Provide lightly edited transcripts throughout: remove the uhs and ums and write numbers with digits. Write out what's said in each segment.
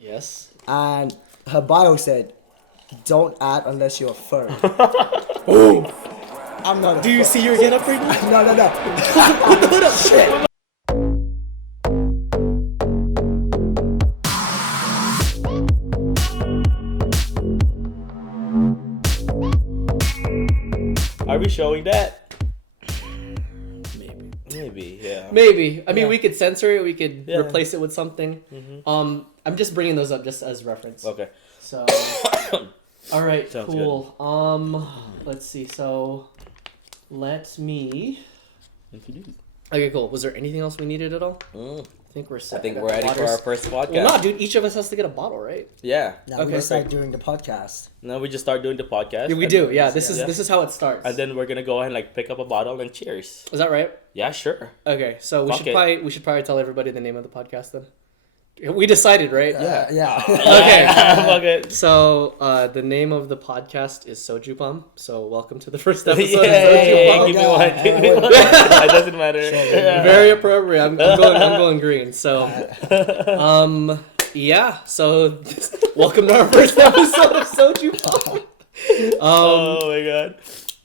Yes. And her bio said, "Don't add unless you're a furry." Boom. I'm not. Do you see your get up right now? No. Put the hood up. Shit. Are we showing that? Maybe, yeah. Maybe. I mean, Yeah. we could censor it. We could Yeah. replace it with something. Mm-hmm. I'm just bringing those up just as reference. Okay. So, all right, Sounds cool. Let's see. So, let me. Okay, cool. Was there anything else we needed at all? I think we're set. I think got we're ready for waters. our first podcast. Well, no, dude. Each of us has to get a bottle, right? Yeah. Now Okay, we start perfect. doing the podcast. Now we just start doing the podcast. Yeah, we do. Yeah, this is how it starts. And then we're gonna go ahead and like pick up a bottle and cheers. Is that right? Yeah, sure. Okay, so we Fuck should it. probably tell everybody the name of the podcast then. We decided, right? Yeah. Okay. Fuck it. So the name of the podcast is SojuBomb. So welcome to the first episode Yeah, of SojuBomb. give me one. Give me one. It doesn't matter. Very appropriate. I'm going green. So yeah. So welcome to our first episode of SojuBomb. Oh my god.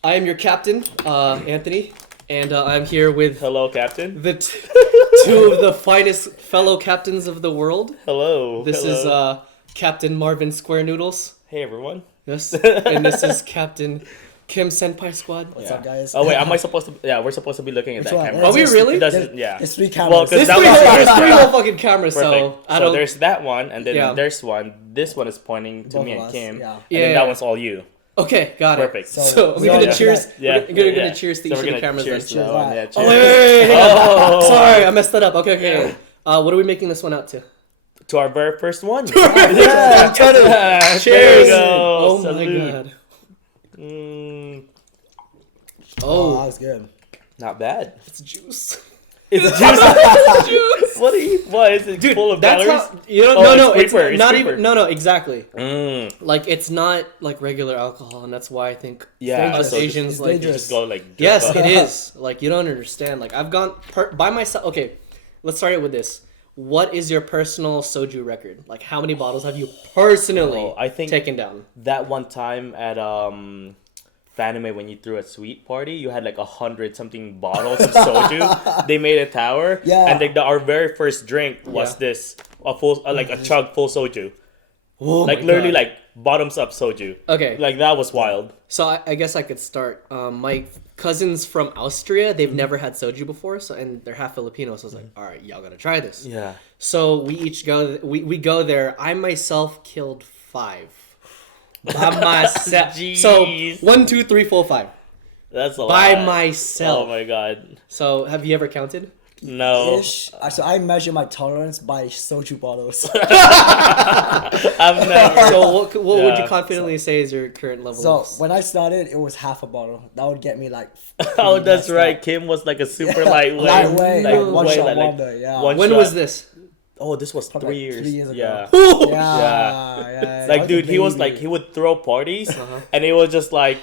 I am your captain, Anthony, and I'm here with Hello, Captain. the two of the finest fellow captains of the world. Hello. This is Captain Marvin SquareNoodles. Hey everyone. Yes, and this is Captain Kim Senpai Squad. What's up, guys? Oh wait, am I supposed to? Yeah, we're supposed to be looking at Which that one? camera. Are we really? It doesn't. Yeah. There's 3 Well, cameras. 'cause There's that three, was- there's three yeah. whole fucking cameras, so Perfect. I So don't. there's that one, and then Yeah. there's one. This one is pointing to Both me of and us, Kim, yeah. and Yeah, then yeah. that one's all you. Okay, got Perfect. it. So- So we're so gonna yeah. cheers. Yeah. We're gonna cheers to So each we're of the gonna cameras. cheers Then. to that one. Yeah. Oh Cheers. wait, hang on. Oh. Sorry, I messed that up. Okay. What are we making this one out to? To our very first one. Yeah. There Cheers. we go. Oh my Salute. god. Mm, Oh, that Oh, was good. not bad. it's juice. It's juice. Juice. What are you? What is it? Dude, full of that's calories? how you know. Oh, no, it's it's creeper, it's not creeper. even. No, exactly. Mm. Like it's not like regular alcohol, and that's why I think Yeah. us So Asians it's like. dangerous. Just go like. Yes, drip it up. is. Like you don't understand. Like I've gone by myself. Okay, let's start it with this. What is your personal soju record? Like how many bottles have you personally Oh, I think taken down? that one time at Fanime when you threw a sweet party, you had like 100-something bottles of soju. They made a tower, Yeah. and like our very first drink was Yeah. this a full like a chug full soju, Oh like my literally God. like bottoms up soju. Okay, Like that was wild. so I guess I could start. My cousins from Austria, they've never had soju before, so and they're half Filipino, so I was like, all right, y'all gotta try this. Yeah. So we each go. We go there. I myself killed 5. By myself. So Jeez. 1, 2, 3, 4, 5. That's a By lot. myself. Oh my god. So have you ever counted? No. Ish. So I measure my tolerance by soju bottles. I've never. So what would you Yeah. confidently say is your current level? So of... when I started, it was half a bottle. That would get me like. Oh, that's messed right. up. Kim was like a super lightweight. Lightweight, like, one way, shot wonder, yeah. one when shot. was this? Oh, this was Probably 3 like years. 3 years ago. Yeah. Yeah. Like, I was dude, a he was baby. like, he would throw parties, Uh-huh. and it was just like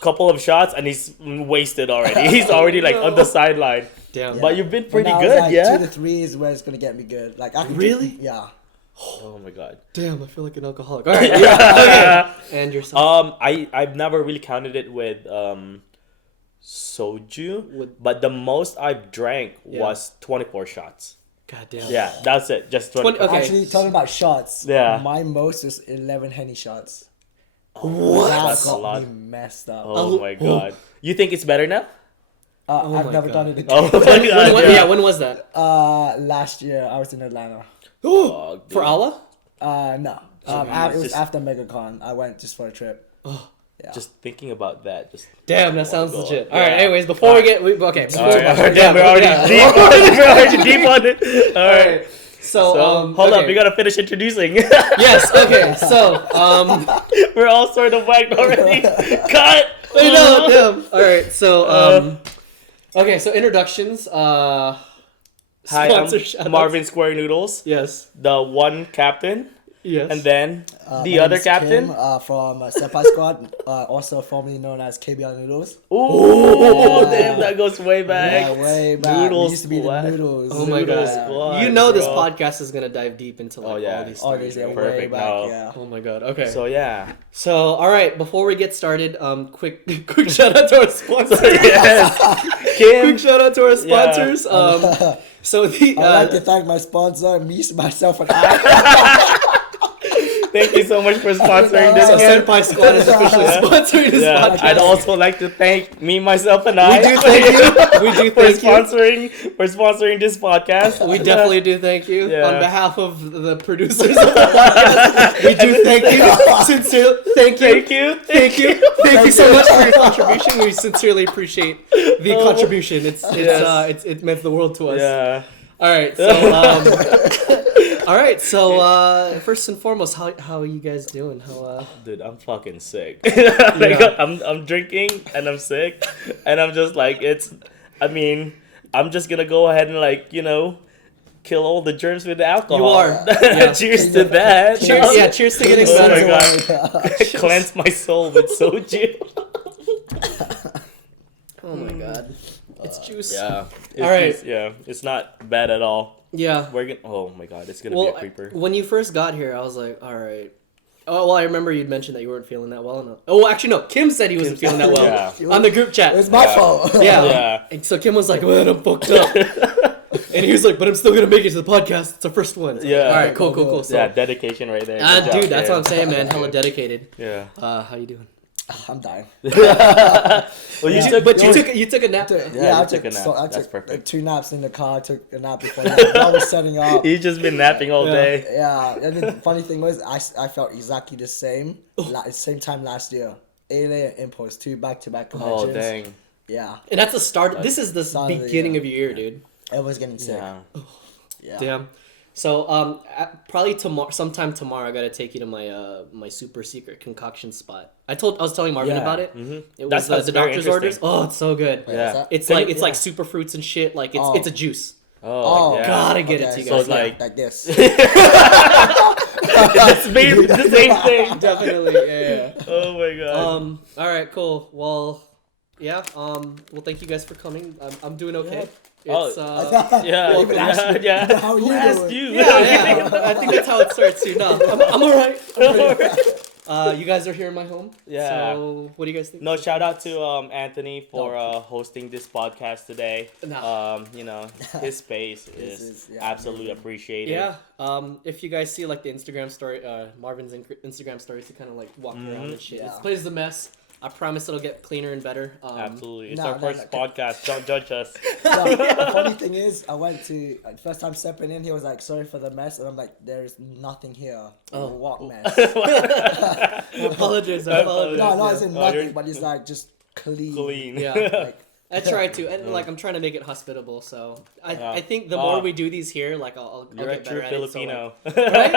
couple of shots, and he's wasted already. He's already like on the sideline. Damn. But you've been But pretty now good, it's like yeah. 2 to 3 is where it's gonna get me good. Like I can Really? Yeah. Oh my god. Damn, I feel like an alcoholic. All right. Yeah. Okay. And yourself. I've never really counted it with soju, but the most I've drank was 24 shots. God damn. Yeah, that's it. Just 24. Okay. Actually, talking about shots. Yeah. My most is 11 Henny shots. What? That That's a got lot. me messed up. Oh my god. You think it's better now? Oh I've my never God. done it again. Oh my god. Yeah. When was that? Last year I was in Atlanta. Oh, dude. For Allah? No. It was just- after MegaCon. I went just for a trip. Just thinking about that, just Damn, that sounds God. legit. Yeah. All right. Anyways, before we get okay. all right, Yeah, we're already yeah. deep on it. We're already deep on it. All All right. right. So, Hold okay. up, we gotta finish introducing. Yes. Okay. So We're all sort of whacked already. Cut. I know, damn. All right. So okay. So introductions. Hi, Sponsor I'm shoutouts. Marvin SquareNoodles, Yes. the one captain. Yes. And then the My other name's captain. Kim, from Senpai Squad, also formerly known as Noodles. Ooh, damn, that goes way back. Yeah, way back. Noodles We used to be squad. the Noodles. Oh my Noodles god! squad, You know this bro. podcast is gonna dive deep into like all these All stories. these, yeah, right? way Perfect, back, no. yeah. Oh my god. Okay. So yeah. So, all right, before we get started, quick shout out to our sponsors. Yes. Kim. Quick shout out to our sponsors. So the I'd like to thank my sponsor, myself, and I. Thank you so much for sponsoring this. so Kim. Senpai Squad is officially sponsoring this podcast. I'd also like to thank me, myself, and I. We do thank you. We do for thank you. sponsoring this podcast. We definitely do thank you Yeah. on behalf of the producers of the podcast. We do thank you. Sincerely, thank you. Thank you so much for your contribution. We sincerely appreciate the contribution. It meant the world to us. Yeah. All right. So first and foremost, how are you guys doing? Dude, I'm fucking sick. Yeah. I'm drinking and I'm sick, and I'm just like I'm just gonna go ahead and kill all the germs with the alcohol. You are. Yeah. Cheers to that. Cheers to getting Oh better. my god. Cleanse my soul with soju. Oh my god. It's juice. Yeah. All right. It's not bad at all. Yeah. Oh my god, it's gonna be a creeper. When you first got here, I was like, all right. Oh, well, I remember you'd mentioned that you weren't feeling that well enough. Oh, actually, no. Kim said he wasn't feeling that well on the group chat. It was my fault. Yeah. And so Kim was like, man, I'm fucked up. And he was like, but I'm still going to make it to the podcast. It's the first one. So Yeah. All right, cool. So, Yeah, dedication right there. Good dude, job, that's Kim. what I'm saying, man. Hella dedicated. Yeah. How you doing? I'm dying. Well, you took a nap. Yeah, I you took a nap. I That's took perfect. 2 naps in the car. I took a nap before that. I was setting up. He's just been napping all day. Yeah, and the funny thing was, I felt exactly the same. Same time last year. ALA and Impulse, 2 back-to-back conventions. Oh dang. Yeah. And that's the start. This is the Start of the beginning year. of your year, dude. Everyone's getting sick. Yeah. Yeah. Damn. So probably sometime tomorrow, I gotta take you to my my super secret concoction spot. I was telling Marvin about it. Mm-hmm. It was That's the very doctor's interesting. orders. Oh, it's so good. Yeah. It's Can like you- like super fruits and shit. Like it's a juice. Oh, yeah. Gotta get it to you So guys. it's like Like this. it's basically the same thing. Definitely, yeah. Oh my god. All right, cool. Well, yeah. Well, thank you guys for coming. I'm doing okay. Oh. It's yeah. How you Who asked doing? you? yeah. I think that's how it starts too. No, I'm all right. You guys are here in my home. Yeah. So what do you guys think? No, shout out to Anthony for hosting this podcast today. No. His space is is, absolutely appreciated. Yeah. If you guys see like the Instagram story, Marvin's Instagram stories to kind of like walk around and shit. Yeah. This place is a mess. I promise it'll get cleaner and better. Absolutely. It's No, our no, first podcast. Don't judge us. The funny thing is, I went to first time stepping in. He was like, "Sorry for the mess," and I'm like, "There's nothing here." Oh. What mess? I apologize. No, it's in Oh, nothing, you're- but it's like just clean. Clean. Yeah. Like, I try to, and like I'm trying to make it hospitable. So I think the more we do these here, like I'll You're a get true better at it. So, Filipino. like, right?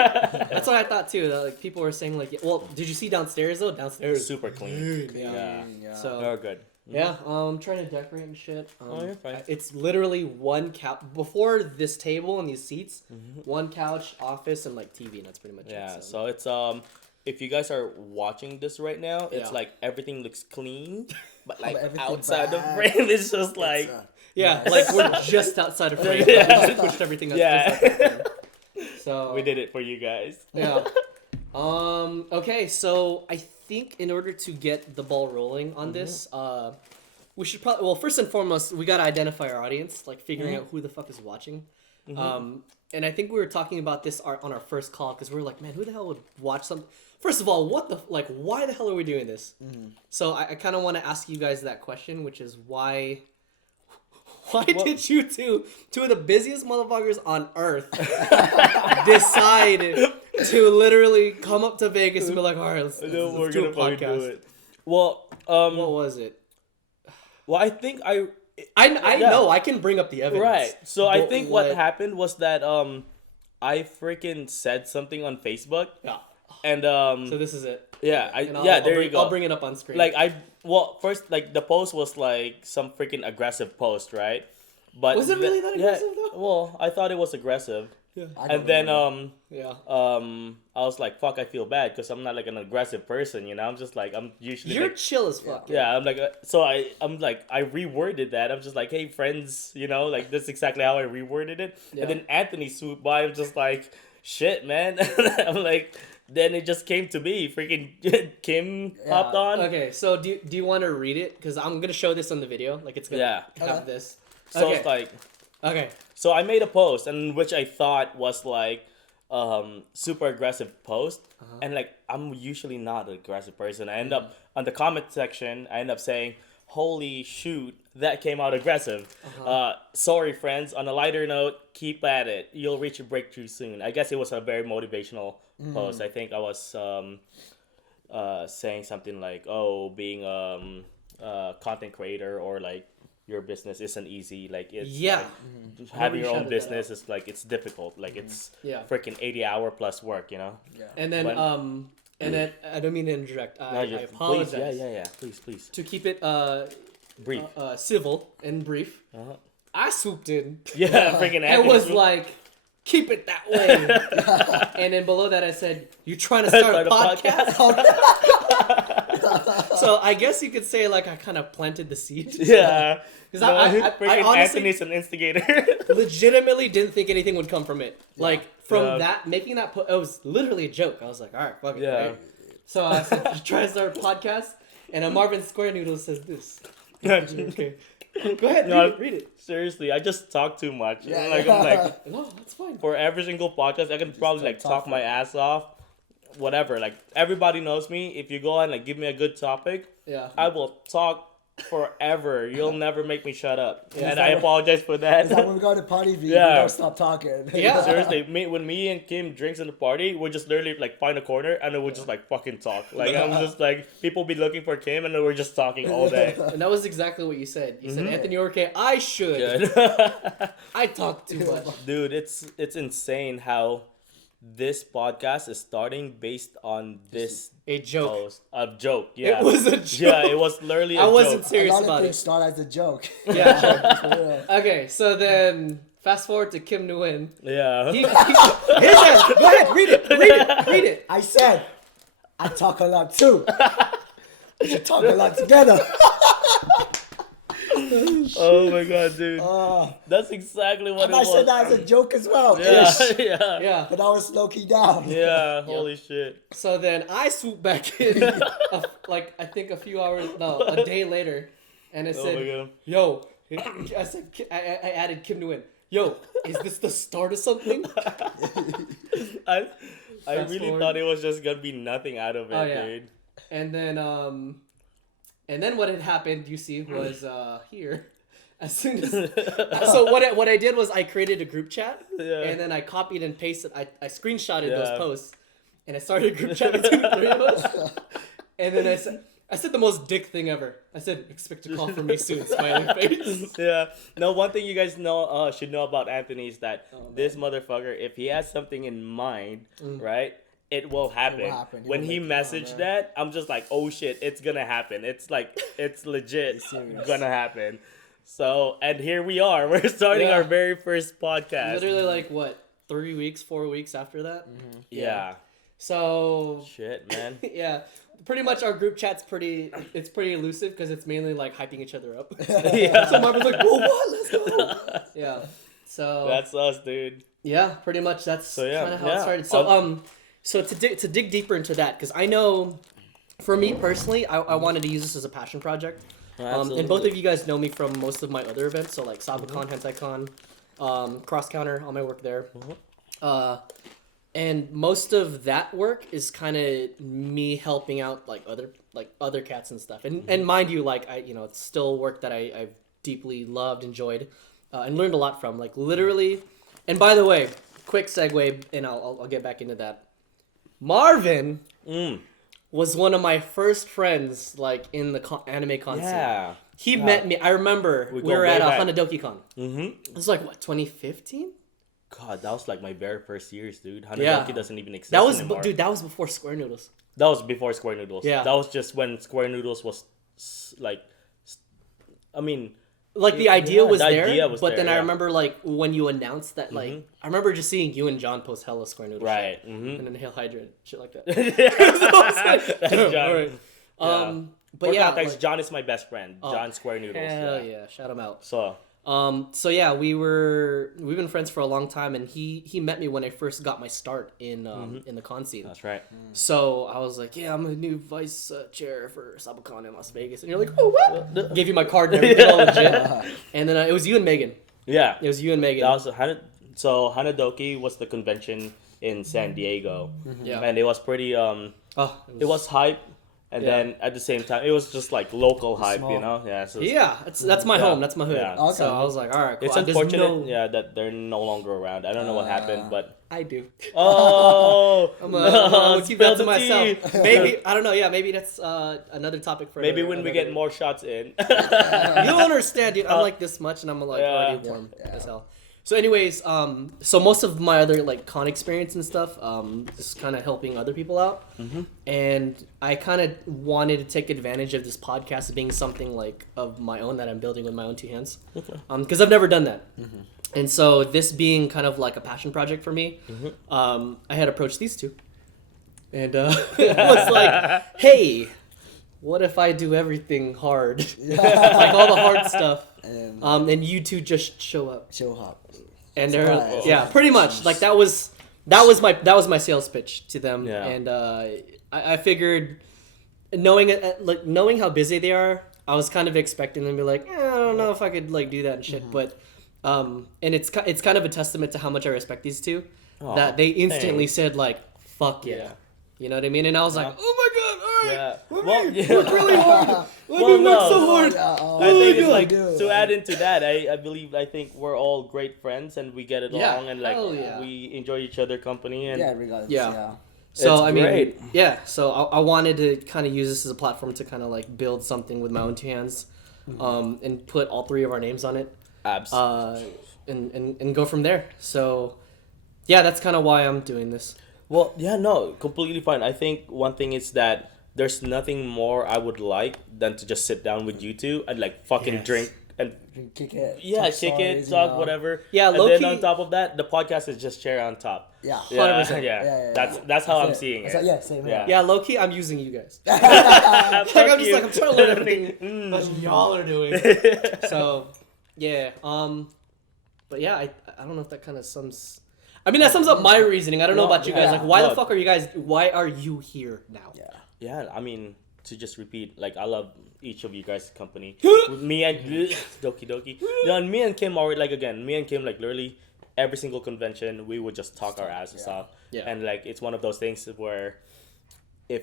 That's what I thought too. That, like people were saying like, well, did you see downstairs though? Downstairs, Super clean. Yeah. yeah. So Oh, good. yeah, I'm trying to decorate and shit. You're fine. It's literally one couch before this table and these seats, one couch, office, and like TV, and that's pretty much Yeah. it. So it's if you guys are watching this right now, it's Yeah. like everything looks clean, but like everything outside the bad. frame, it's just like yeah, Yes. like we're just outside of frame. Yeah. We just pushed everything up. Yeah. Just outside of frame. So we did it for you guys. Yeah. Okay, so I think in order to get the ball rolling on this, we should probably, well, first and foremost, we gotta identify our audience, like figuring out who the fuck is watching. And I think we were talking about this on our first call because we were like, man, who the hell would watch something? First of all, why the hell are we doing this? So I kind of want to ask you guys that question, which is why did you two of the busiest motherfuckers on earth decide to literally come up to Vegas and be like, all right, let's do a podcast. Do it. Well, What was it? well, I think I know I can bring up the evidence. right. So I but think what happened was that I freaking said something on Facebook. Yeah. And So this is it. yeah, And there you go. I'll bring it up on screen. Like first like the post was like some freaking aggressive post, right? But Was it really that aggressive, though? Well, I thought it was aggressive. And then Yeah. I was like, fuck, I feel bad because I'm not like an aggressive person, you know. I'm just like, I'm usually You're like, chill as fuck. yeah, I'm like, so I'm like, I reworded that. I'm just like, hey, friends, you know, like that's exactly how I reworded it. Yeah. And then Anthony swooped by. I'm just like, shit, man. I'm like, then it just came to me. Freaking Kim hopped on. Okay, so do you want to read it? Because I'm gonna show this on the video. Like it's gonna have this. So Okay. it's like, Okay. so I made a post, and which I thought was like, super aggressive post, and like I'm usually not an aggressive person. I end up on the comment section. I end up saying, "Holy shoot, that came out aggressive." Sorry, friends. On a lighter note, keep at it. You'll reach your breakthrough soon. I guess it was a very motivational post. I think I was saying something like, "Oh, being a content creator or like." Your business isn't easy. Like it's like, having your own business is like it's difficult. Like it's freaking 80-hour plus work, you know. Yeah. And then and then I don't mean to interject. I apologize. Please, yeah. Please. To keep it Brief. Civil and brief. I swooped in. Yeah, freaking. I was like, keep it that way. And then below that I said, you trying to start a podcast? So I guess you could say like I kind of planted the seed. Yeah. Because I honestly, Anthony's an instigator. legitimately didn't think anything would come from it. Yeah. Like from that, making that, it was literally a joke. I was like, all right, fuck it. Yeah. Right? So I said, just try to start a podcast. And Marvin SquareNoodles says this. Okay. Go ahead, read it. Seriously, I just talk too much. Yeah, I'm like, no, that's fine. For every single podcast, I can probably like talk my ass off. Whatever. Like everybody knows me. If you go ahead and like give me a good topic, I will talk forever. You'll never make me shut up. Yeah, and I apologize for that. Is that when we go to party view, we don't stop talking. Yeah. Seriously, when me and Kim drinks in the party, we'll just literally like find a corner and then we'll just like fucking talk. Like I'm just like, people be looking for Kim and then we're just talking all day. And that was exactly what you said. You said, Anthony ORQUE, I should. I talk too much. Dude, it's insane how this podcast is starting based on this joke. Post. A joke, yeah. It was a joke. Yeah, it was literally a joke. I wasn't serious about it. A lot about of it. things start as a joke. Yeah. Okay, so then fast forward to Kim Nguyen. Yeah. He said, go ahead, read it. I said, I talk a lot too. We should talk a lot together. Oh my god, dude. That's exactly what it was. I said that as a joke as well. Yeah. But I was low-key down. Yeah, holy shit. So then I swooped back in, like, I think a day later, and I said, yo, I added Kim Nguyen. Yo, is this the start of something? I really thought it was just gonna be nothing out of it, dude. And then what had happened, you see, was here. As soon as so what I did was I created a group chat, and then I copied and pasted. I screenshotted those posts, and I started a group chat between the three of us. And then I said the most dick thing ever. I said, expect a call from me soon, smiley face. Yeah. No, one thing you guys should know about Anthony is that this motherfucker, if he has something in mind, right? It will happen. When he messaged that, I'm just like, oh shit, it's gonna happen. It's like, it's legit gonna happen. So, and here we are. We're starting our very first podcast. Literally like, what, 4 weeks after that? Mm-hmm. Yeah. So... Shit, man. Yeah. Pretty much our group chat's pretty elusive because it's mainly like hyping each other up. Yeah. So Marvin's like, whoa, what? Let's go. Yeah. So... That's us, dude. Yeah, pretty much that's kind of how it started. So, So to dig deeper into that, because I know, for me personally, I wanted to use this as a passion project. And both of you guys know me from most of my other events, so like SabaCon, HensaiCon, Cross Counter, all my work there. And most of that work is kind of me helping out like other cats and stuff. And mind you, like it's still work that I've deeply loved, enjoyed, and learned a lot from. Like literally, and by the way, quick segue, and I'll get back into that. Marvin was one of my first friends, like, in the anime con scene. He met me. I remember we were at Hanadoki Con. It was like, what, 2015? God, that was like my very first years, dude. Hanadoki doesn't even exist anymore. Dude, that was before SquareNoodles. That was before SquareNoodles. Yeah. That was just when SquareNoodles was, like, I mean, Like the idea was the there, idea was but there, then I yeah. remember like when you announced that, like I remember just seeing you and John post hella SquareNoodles, Right. shit, and then Hail Hydra shit like that. That's John. All right. Yeah. But For yeah, context, like, John is my best friend. John SquareNoodles. hell yeah, shout him out. So Yeah, we've been friends for a long time, and he met me when I first got my start in the con scene. that's right. So I was like, yeah, I'm a new vice chair for Sabacon in Las Vegas, and you're like, oh what? Gave you my card and everything, all legit. And then it was you and Megan. Yeah. It was you and Megan. That was Hanadoki was the convention in San Diego. Yeah. And it was pretty it was hype. And then at the same time, it was just like local hype, Small. you know? Yeah. So that's my home. That's my hood. Yeah. Okay. So I was like, all right, cool. it's There's unfortunate, no- that they're no longer around. I don't know what happened, but I do. oh, I'm gonna keep that to spill the myself. tea. Maybe I don't know. Yeah, maybe that's another topic for. Maybe another- when we another- get more shots in. You don't understand, dude. I'm like this much, and I'm like Yeah. already warm as hell. So, anyways, so most of my other like con experience and stuff, is kind of helping other people out, and I kind of wanted to take advantage of this podcast being something like of my own that I'm building with my own two hands, because I've never done that, and so this being kind of like a passion project for me, I had approached these two, and it was like, hey. What if I do everything hard, like all the hard stuff, and you two just show up? Show up. And they're Surprise. yeah, pretty much like that was my sales pitch to them, Yeah. and I figured knowing how busy they are, I was kind of expecting them to be like, I don't know if I could like do that and shit, but and it's kind of a testament to how much I respect these two that they instantly thanks. said like fuck yeah. You know what I mean? And I was like, oh my god, all right, Yeah. let Well, me yeah. work really hard. Let Well, me work no. so hard. I think it's God. like to add into that. I think we're all great friends and we get Yeah, along and like hell yeah. we enjoy each other company and Yeah, regardless. Yeah. Yeah. So It's I mean, great. yeah. So I wanted to kind of use this as a platform to kind of like build something with my own two hands, and put all three of our names on it, absolutely. and go from there. So, yeah, that's kind of why I'm doing this. Well, yeah, no, completely fine. I think one thing is that there's nothing more I would like than to just sit down with you two and like fucking Yes. drink and Kick it. yeah, talk kick stories, it, talk you know. whatever. Yeah, and low-key- then on top of that, the podcast is just cherry on top. Yeah. Yeah, 100%. yeah. That's how I'm seeing it. Yeah, same here. Yeah. Yeah, low key, I'm using you guys. Fuck I'm just you. like I'm trying to learn everything that y'all are doing. So, yeah. But yeah, I don't know if that kind of sums. I mean, that sums up my reasoning. I don't know about you guys. yeah. Like, why the No. fuck are you guys? Why are you here now? Yeah. Yeah, I mean, to just repeat, like, I love each of you guys' company. With me and Doki Doki. You know, and me and Kim already, like, again, me and Kim, like, literally every single convention, we would just talk our asses off. Yeah. And, like, it's one of those things where if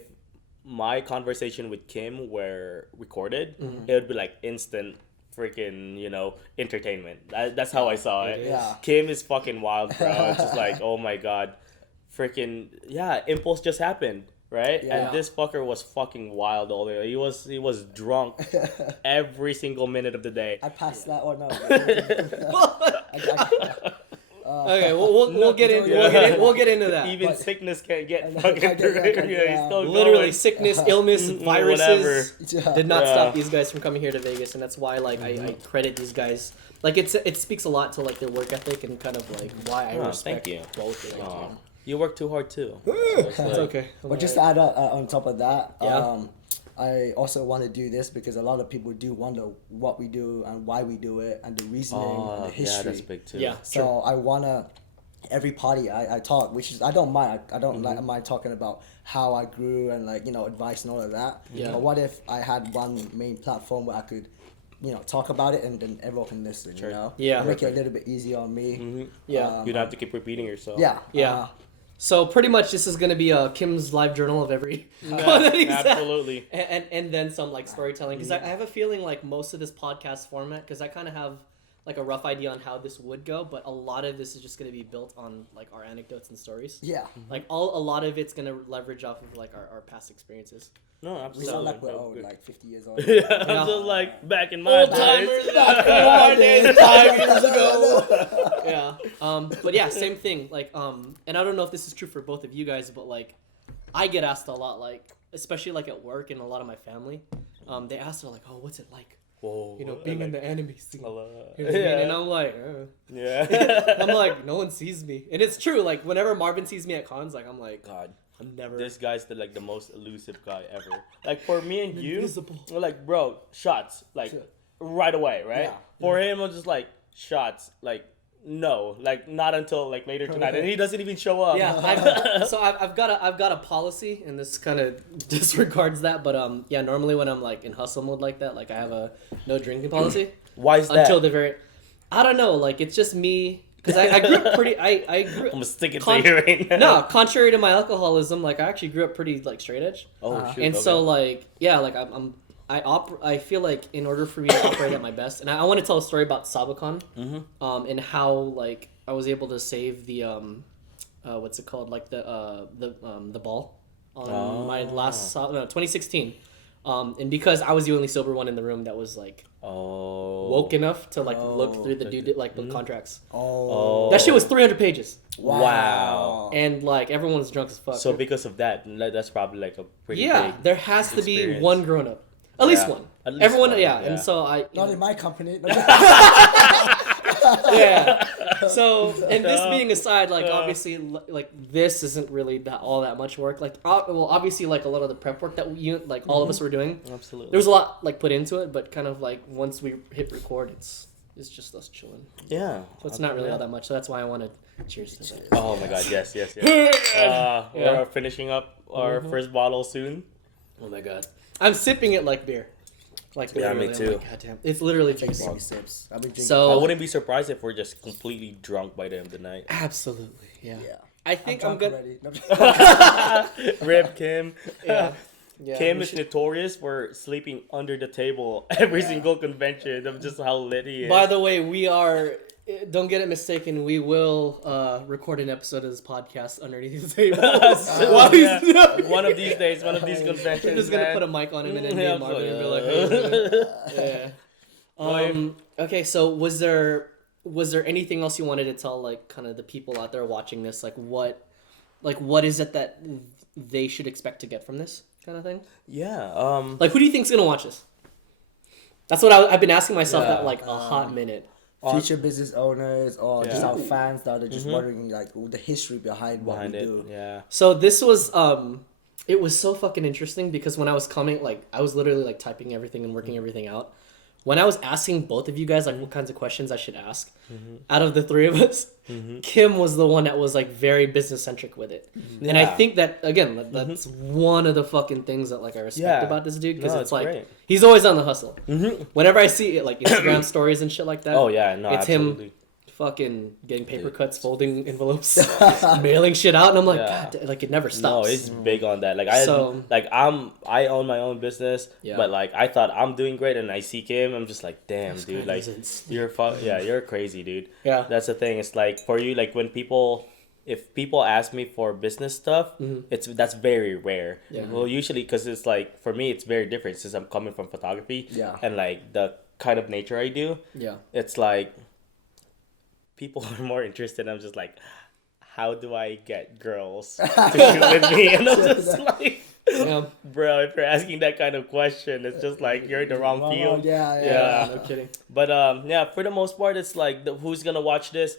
my conversation with Kim were recorded, it would be, like, instant freaking, entertainment. That's how I saw it. Yeah. Kim is fucking wild, bro. It's just like, oh my god. Freaking, yeah, Impulse just happened. Right, Yeah. and this fucker was fucking wild all day. He was drunk every single minute of the day. I passed that or no? Okay, we'll get in. We'll get into that. Even But- sickness can't get I fucking get- through. yeah, Yeah, he's still Literally, going. sickness, illness, viruses Whatever. did not Yeah. stop these guys from coming here to Vegas, and that's why like I credit these guys. Like it speaks a lot to like their work ethic and kind of like why I Oh, respect thank you. both. Aw, you work too hard too. So it's It's like- okay. But just to add on top of that, Yeah. I also want to do this because a lot of people do wonder what we do and why we do it and the reasoning and the yeah, history. that's big too. Yeah. So I wanna every party I talk, which is I don't mind. I don't like mind talking about how I grew and like advice and all of that. Yeah. But what if I had one main platform where I could talk about it and then everyone can listen. Sure. Yeah. Make it a little bit easier on me. Yeah. You don't have to keep repeating yourself. Yeah. Yeah. So pretty much this is gonna be Kim's live journal of every Yeah, con that he's at. absolutely. And then some like storytelling because I have a feeling like most of this podcast format because I kind of have like a rough idea on how this would go, but a lot of this is just gonna be built on like our anecdotes and stories. Yeah. Like a lot of it's gonna leverage off of like our past experiences. No, We absolutely. sound like we're No, old, good. like 50 years old. Yeah, I'm just like back in my Old days. timers, back in our days, 5 years ago. Yeah. But yeah, same thing. Like, and I don't know if this is true for both of you guys, but like, I get asked a lot, like, especially like at work and a lot of my family, they ask, they're like, "Oh, what's it like Whoa. you know, being in the anime scene. Hello. You know what I mean? And I'm like, Yeah. I'm like, no one sees me, and it's true. Like whenever Marvin sees me at cons, like I'm like, God. I'm never. This guy's the most elusive guy ever. Like for me and you, Invisible. we're like, bro, shots like right away, right? Yeah. For him, I'm just like shots, like no, like not until like later tonight, and he doesn't even show up. Yeah, I've got a policy, and this kind of disregards that, but yeah, normally when I'm like in hustle mode like that, like I have a no drinking policy. Why is that? Until the very, I don't know, like it's just me. Because I grew up pretty, I grew. I'm gonna stick it to you right now. No, contrary to my alcoholism, like I actually grew up pretty like straight edge. Oh shoot. And okay. so like yeah, like I feel like in order for me to operate at my best, and I want to tell a story about Sabacon, and how like I was able to save the what's it called, like the ball on my last 2016, and because I was the only sober one in the room that was like woke enough to like look through the the contracts. That shit was 300 pages. Wow. And like everyone was drunk as fuck. So because of that, that's probably like a pretty big there has to be experience. one grown up, at least one. At least Everyone, one, yeah. yeah. And so Not in my company. yeah. So, and this being aside, like obviously, like this isn't really all that much work. Like, well, obviously, like a lot of the prep work that all of us were doing. Absolutely. There was a lot like put into it, but kind of like once we hit record, it's just us chilling. Yeah. So it's not really all that much. So that's why I wanted cheers to that. Oh my god, yes. We're finishing up our first bottle soon. Oh my god, I'm sipping it like beer. Like Yeah, me literally, too. I'm like, God damn, it's literally Baby just sips. I've been drinking. so. I wouldn't be surprised if we're just completely drunk by the end of the night. Absolutely, yeah. Yeah. I think I'm drunk gonna. already. Rip Kim. Yeah. Kim we is should- notorious for sleeping under the table every single convention of just how lit he is. By the way, we are. Don't get it mistaken. We will record an episode of this podcast underneath the table. One of these days, one of these conventions. We're just gonna man. put a mic on him and then me Yeah, and Marvin and be like, yeah. yeah. Okay, so was there anything else you wanted to tell, like, kind of the people out there watching this, like what is it that they should expect to get from this kind of thing? Yeah. Like, who do you think's gonna watch this? That's what I've been asking myself Yeah, that like a hot minute. Future business owners or just Yeah. our fans that are just wondering like the history behind what we Behind it. do. Yeah. So this was it was so fucking interesting because when I was coming, like I was literally like typing everything and working everything out. When I was asking both of you guys like what kinds of questions I should ask, out of the three of us, Kim was the one that was like very business centric with it, and I Yeah. think that again that's one of the fucking things that like I respect Yeah. about this dude because No, it's like great. he's always on the hustle. Whenever I see it like Instagram stories and shit like that, Oh yeah, no, it's absolutely. him fucking getting paper cuts, folding envelopes, mailing shit out, and I'm like, Yeah. God, like it never No, stops. it's big on that. Like So- I own my own business, Yeah. but like I thought I'm doing great, and I see Kim, I'm just like, damn, This dude, guy like doesn't- you're crazy, dude. Yeah. That's the thing. It's like for you, like when if people ask me for business stuff, that's very rare. Yeah. Well, usually because it's like for me, it's very different since I'm coming from photography. Yeah. And like the kind of nature I do, Yeah. it's like people are more interested. I'm just like, how do I get girls to shoot with me? And I'm just like, Yeah. bro, if you're asking that kind of question, it's just like you're in the wrong field. Yeah. Yeah. No kidding. But yeah, for the most part, it's like who's gonna watch this?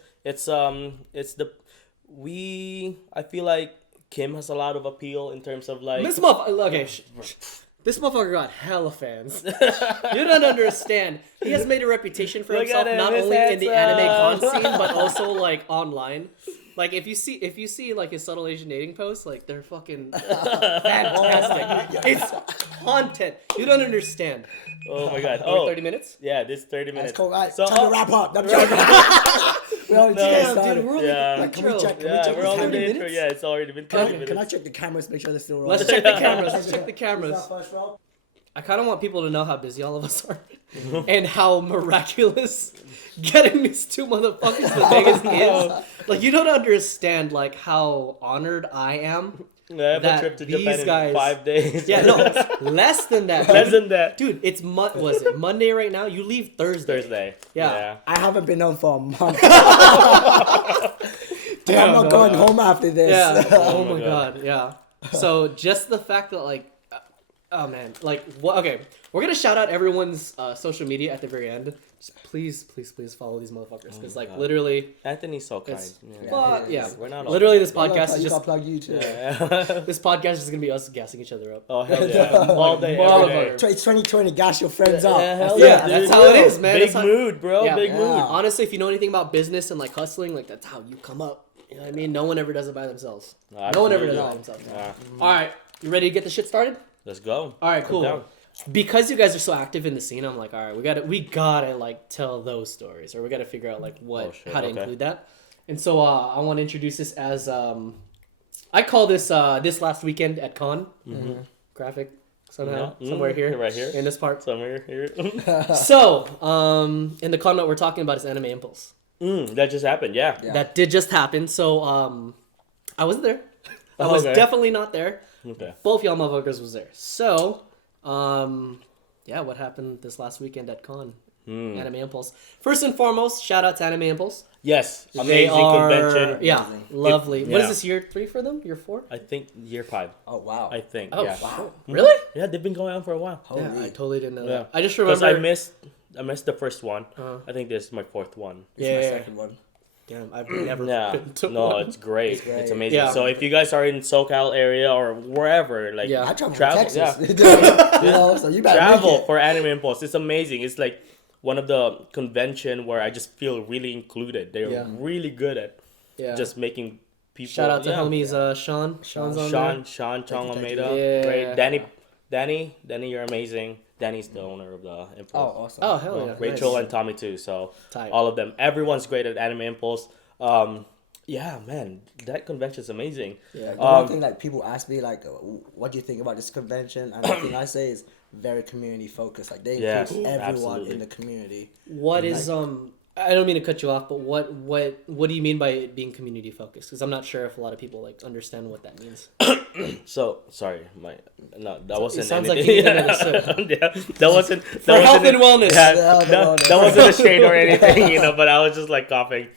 I feel like Kim has a lot of appeal in terms of like. This motherfucker, okay, this motherfucker got hella fans. You don't understand. He has made a reputation for Look himself at him, not his only in the anime con handsome. scene but also like online. Like if you see like his subtle Asian dating posts, like they're fucking fantastic. It's content. You don't understand. Oh my god! Only Oh, 30 minutes. yeah, this 30 minutes. That's cool. Right, So time to wrap up. I'm joking. We already No. get Damn, started. dude, we're only Yeah. Like, can we intro. check? Can we Yeah, check we're the all in 30 the intro. minutes? Yeah, it's already been 30 minutes. Can I check the cameras? Make sure they're still rolling. Let's check the cameras. Let's check the Who's cameras. that first row? I kind of want people to know how busy all of us are and how miraculous getting these two motherfuckers to Vegas is. Like, you don't understand, like, how honored I am. Yeah, I have a that trip to these Japan in guys- 5 days. Yeah, no, less than that. Less dude. than that. Dude, it's was it Monday right now? You leave Thursday. Thursday. Yeah. I haven't been home for a month. Damn, I'm not going home after this. Yeah. Oh my my god. Yeah. So just the fact that like Oh man, like what? Okay, we're gonna shout out everyone's social media at the very end. Just please follow these motherfuckers because my like God. literally, Anthony's so kind. yeah. We're not all Literally, bad. this podcast is You just gotta plug you too. this podcast is gonna be us gassing each other up. Oh hell yeah! All day, every day. It's 2020. Gas your friends up. Hell Yeah, dude. that's how it is, man. Big That's how- mood, bro. Yeah. Big Yeah. mood. Honestly, if you know anything about business and like hustling, like that's how you come up. You know what I mean? No one ever does it by themselves. No one ever does it by themselves. Yeah. All right, you ready to get the shit started? Let's go. All right, Come cool. down. Because you guys are so active in the scene, I'm like, all right, we gotta like tell those stories, or we gotta figure out like Oh, shit, how to okay. include that. And so I want to introduce this as I call this this last weekend at con graphic somehow Yeah. somewhere here Right here. in this part. Somewhere here. So in the con that we're talking about is Anime Impulse. That just happened. Yeah. Yeah. That did just happen. So I wasn't there. I was Okay. definitely not there. Okay. Both y'all motherfuckers was there. So, yeah, what happened this last weekend at con? Anime Impulse. First and foremost, shout out to Anime Impulse. Yes. They Amazing are, convention. yeah, lovely. What is yeah. this, year 3 for them? Year 4? I think year 5. Oh wow. I think. Oh, yeah. wow. Really? Yeah, they've been going on for a while. Holy. Yeah, I totally didn't know Yeah. that. I just Because remember. I missed the first one. Uh-huh. I think this is my 4th one. It's Yeah. my second one. Damn, I've never Yeah. been to No, one. it's great. It's great. It's amazing. Yeah. So if you guys are in SoCal area or wherever, like Yeah. I travel travel, from Texas. yeah. You know, so you better travel make it. for Anime Impulse. It's amazing. It's like one of the convention where I just feel really included. They're Yeah. really good at Yeah. just making people. Shout out to yeah. homies Sean. Sean's on there. Sean Chong Thank you, Almeida. thank you. Yeah. Great. Danny, you're amazing. Danny's the owner of the Oh, Impulse. awesome. Oh, hell yeah. Rachel Nice. and Tommy too. So Tight. all of them. Everyone's great at Anime Impulse. Yeah, man, that convention's amazing. Yeah, the one thing like people ask me like, what do you think about this convention? And the thing I say is very community focused. Like they Yes, include everyone absolutely. in the community. What is I don't mean to cut you off, but what do you mean by it being community focused? Because I'm not sure if a lot of people like understand what that means. So sorry, that wasn't. It sounds like anything. you didn't understand. Yeah, that wasn't. For health and wellness. Yeah, Yeah, that wasn't a shade or anything, but I was just like coughing.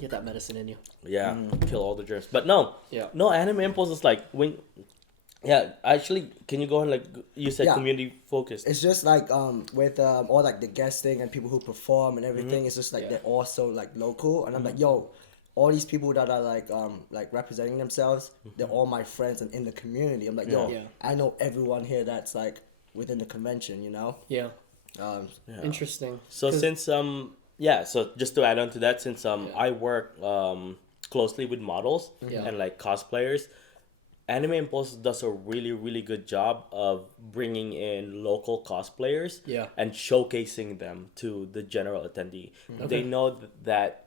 Get that medicine in you. Yeah, kill all the germs. But no, Yeah. no. Anime Impulse is like when. Yeah, actually, can you go on like you said, Yeah. community focused? It's just like with all like the guesting and people who perform and everything. It's just like Yeah. they're also like local, and I'm like, yo, all these people that are like representing themselves, they're all my friends and in the community. I'm like, yo, Yeah. I know everyone here that's like within the convention, you know. Yeah. Yeah. Interesting. So 'Cause- since so just to add on to that, since I work closely with models Yeah. and like cosplayers, Anime Impulse does a really good job of bringing in local cosplayers Yeah. and showcasing them to the general attendee. They know that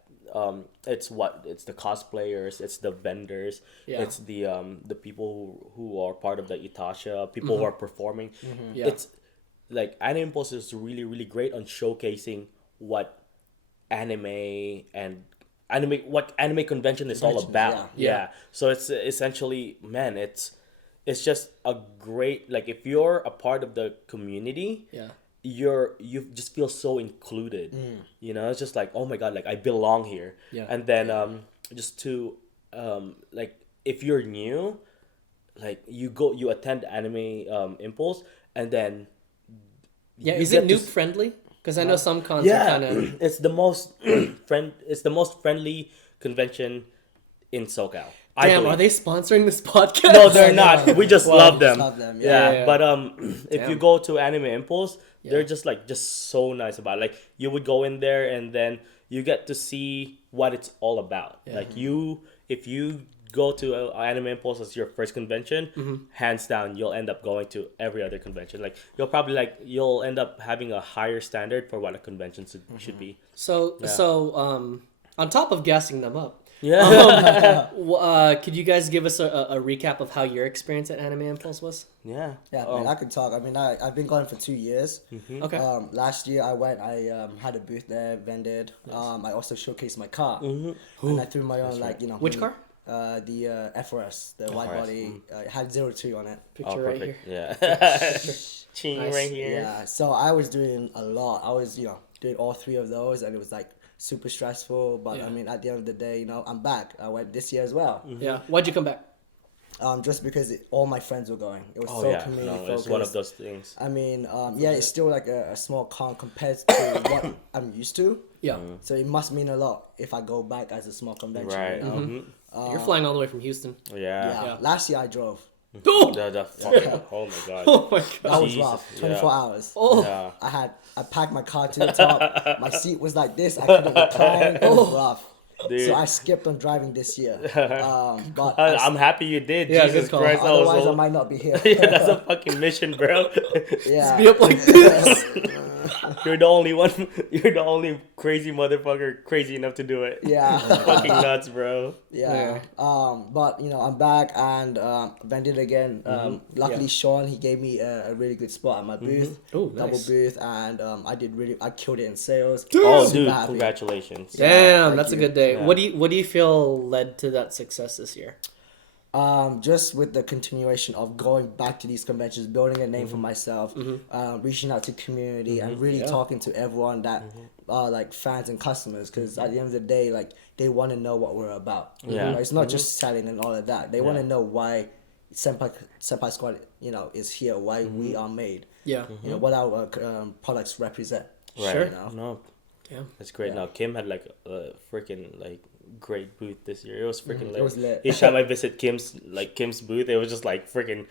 it's the cosplayers, it's the vendors, Yeah. it's the people who are part of the Itasha, people who are performing. Yeah. It's like Anime Impulse is really great on showcasing what anime convention is all Conventions, about. yeah. Yeah. So it's essentially, man, it's just a great, like if you're a part of the community, Yeah. you just feel so included. You know, it's just like, oh my god, like I belong here. Yeah. And then just to like if you're new, like you attend Anime Impulse and then Yeah. you Is get it to noob friendly? Because I know some cons yeah, are kind of. it's the most it's the most friendly convention in SoCal. I Damn, believe. are they sponsoring this podcast? No, they're not. We just Well, love we them. just love them, Yeah, yeah. but if Damn. you go to Anime Impulse, Yeah. they're just so nice about it. Like you would go in there and then you get to see what it's all about. Yeah. Like if you go to Anime Impulse as your first convention, hands down, you'll end up going to every other convention. Like you'll end up having a higher standard for what a convention should be. So on top of gassing them up, Yeah, could you guys give us a recap of how your experience at Anime Impulse was? yeah, Yeah, man, I can talk. I mean, I've been going for 2 years. Okay. Last year I went. I had a booth there, vended. I also showcased my car, and I threw my own Which car? The FRS, the wide FRS, body. It had 02 on it. Picture Oh, right here. perfect. Yeah, Ching Nice. right here. Yeah, so I was doing a lot. I was doing all 3 of those, and it was like super stressful. But Yeah. I mean, at the end of the day, I'm back. I went this year as well. Yeah. Why'd you come back? just because all my friends were going. It was Oh so yeah, community no, focused. it's one of those things. I mean, yeah, it's still like a small con compared to what I'm used to. Yeah. So it must mean a lot if I go back as a small convention. Right. You know? Mm-hmm. You're flying all the way from Houston. Yeah. Yeah. Last year I drove. Oh, The fucking, oh my god. oh my god. That was Jesus, rough. yeah. 24 hours. Oh. Yeah. I packed my car to the top. My seat was like this. I couldn't recline. It was rough. Dude. So I skipped on driving this year. But I'm happy you did. Yeah, Jesus good call. Christ, I was otherwise I old. might not be here. Yeah, that's a fucking mission, bro. Yeah. Be up like this. You're the only one. You're the only crazy motherfucker crazy enough to do it. Yeah. Fucking nuts, bro. Yeah. But I'm back and vended again. Luckily, Yeah. Sean he gave me a really good spot at my booth, Oh, double nice. booth, and I killed it in sales. Oh, Super dude, happy. congratulations. Damn, thank that's a you. good day. Yeah. What do you feel led to that success this year? Just with the continuation of going back to these conventions, building a name for myself, reaching out to community, and really talking to everyone that are like fans and customers. Because at the end of the day, like they want to know what we're about. Yeah. You know, it's not just selling and all of that. They want to know why Senpai Squad, is here. Why we are made. Yeah. You know what our products represent. Right. Sure. You know? No, Damn. that's great. Yeah. Now Kim had like a freaking like great booth this year. It was freaking lit. It was lit. Each time I visit Kim's booth, it was just like freaking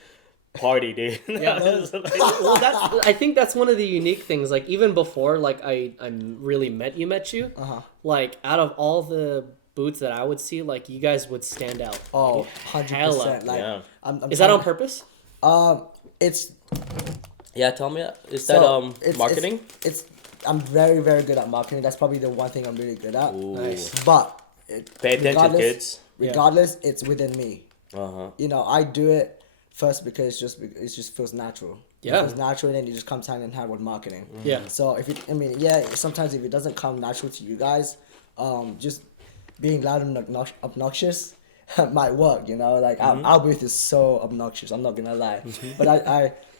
party, dude. Yeah. It was like- Well, I think that's one of the unique things. Like even before, like I really met you. Like out of all the booths that I would see, like you guys would stand out. Oh, Hella. 100%. Like, Yeah. I'm Is that on trying- purpose? It's yeah, tell me, is so, that it's- marketing? It's I'm very very good at marketing. That's probably the one thing I'm really good at. Ooh. Nice. But Pay attention, regardless- kids. Regardless, it's within me. Uh huh. I do it first because it just feels natural. Yeah. It feels natural, and then it just comes hand in hand with marketing. Yeah. So sometimes if it doesn't come natural to you guys, just being loud and obnoxious might work. Like our booth is so obnoxious. I'm not gonna lie, but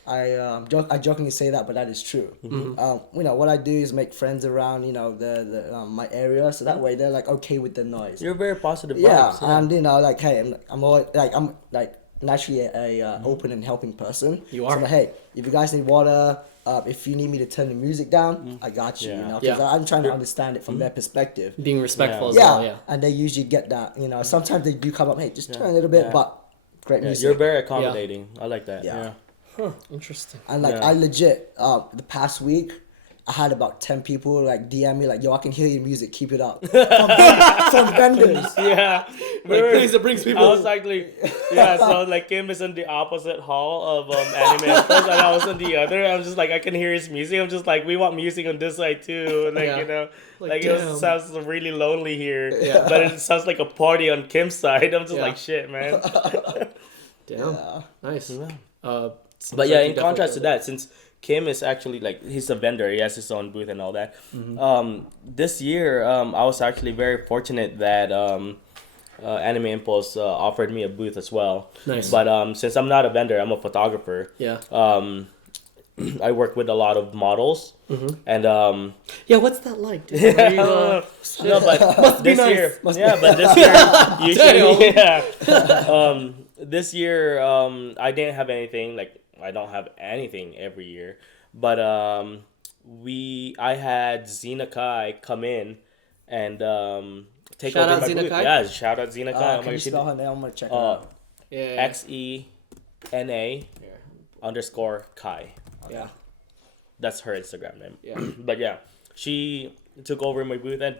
I jokingly say that, but that is true. What I do is make friends around the my area, so that way they're like okay with the noise. You're very positive. Yeah, vibes, yeah. and like hey, I'm naturally a open and helping person. You are. So like, hey, if you guys need water, if you need me to turn the music down, I got you. Yeah. Because Yeah. I'm trying to understand it from their perspective. Being respectful as Yeah, well. Yeah. and they usually get that. Sometimes they do come up, hey, just turn a little bit, Yeah. but great Yeah, music. you're very accommodating. I like that. Yeah. Yeah. Huh. Interesting. And like Yeah. I legit, the past week, I had about 10 people like DM me like, yo, I can hear your music, keep it up. From vendors. Yeah. Like things that brings people. I was actually, so like Kim is in the opposite hall of Anime Impulse, and I was on the other. I'm just like, I can hear his music. I'm just like, we want music on this side too. Like, Yeah. like damn. it sounds really lonely here. Yeah. But it sounds like a party on Kim's side. I'm just Yeah. like, shit, man. Damn. Yeah. Nice. Seems But yeah, like you in contrast to definitely that, since Kim is actually like he's a vendor, he has his own booth and all that. This year, I was actually very fortunate that Anime Impulse offered me a booth as well. Nice. But since I'm not a vendor, I'm a photographer. Yeah. I work with a lot of models, and Yeah. What's that like? Dude? Are you, no, but be this nice. year, Must yeah, be. but this year usually, yeah. This year, I didn't have anything. Like I don't have anything every year, but I had Xena Kai come in and take Shout over out my Xena booth. Kai? Yeah, shout out Xena Kai. Can you spell her name? I'm gonna check it out. yeah. XENA _ Kai. Yeah. That's her Instagram name. Yeah. But yeah, she took over my booth, and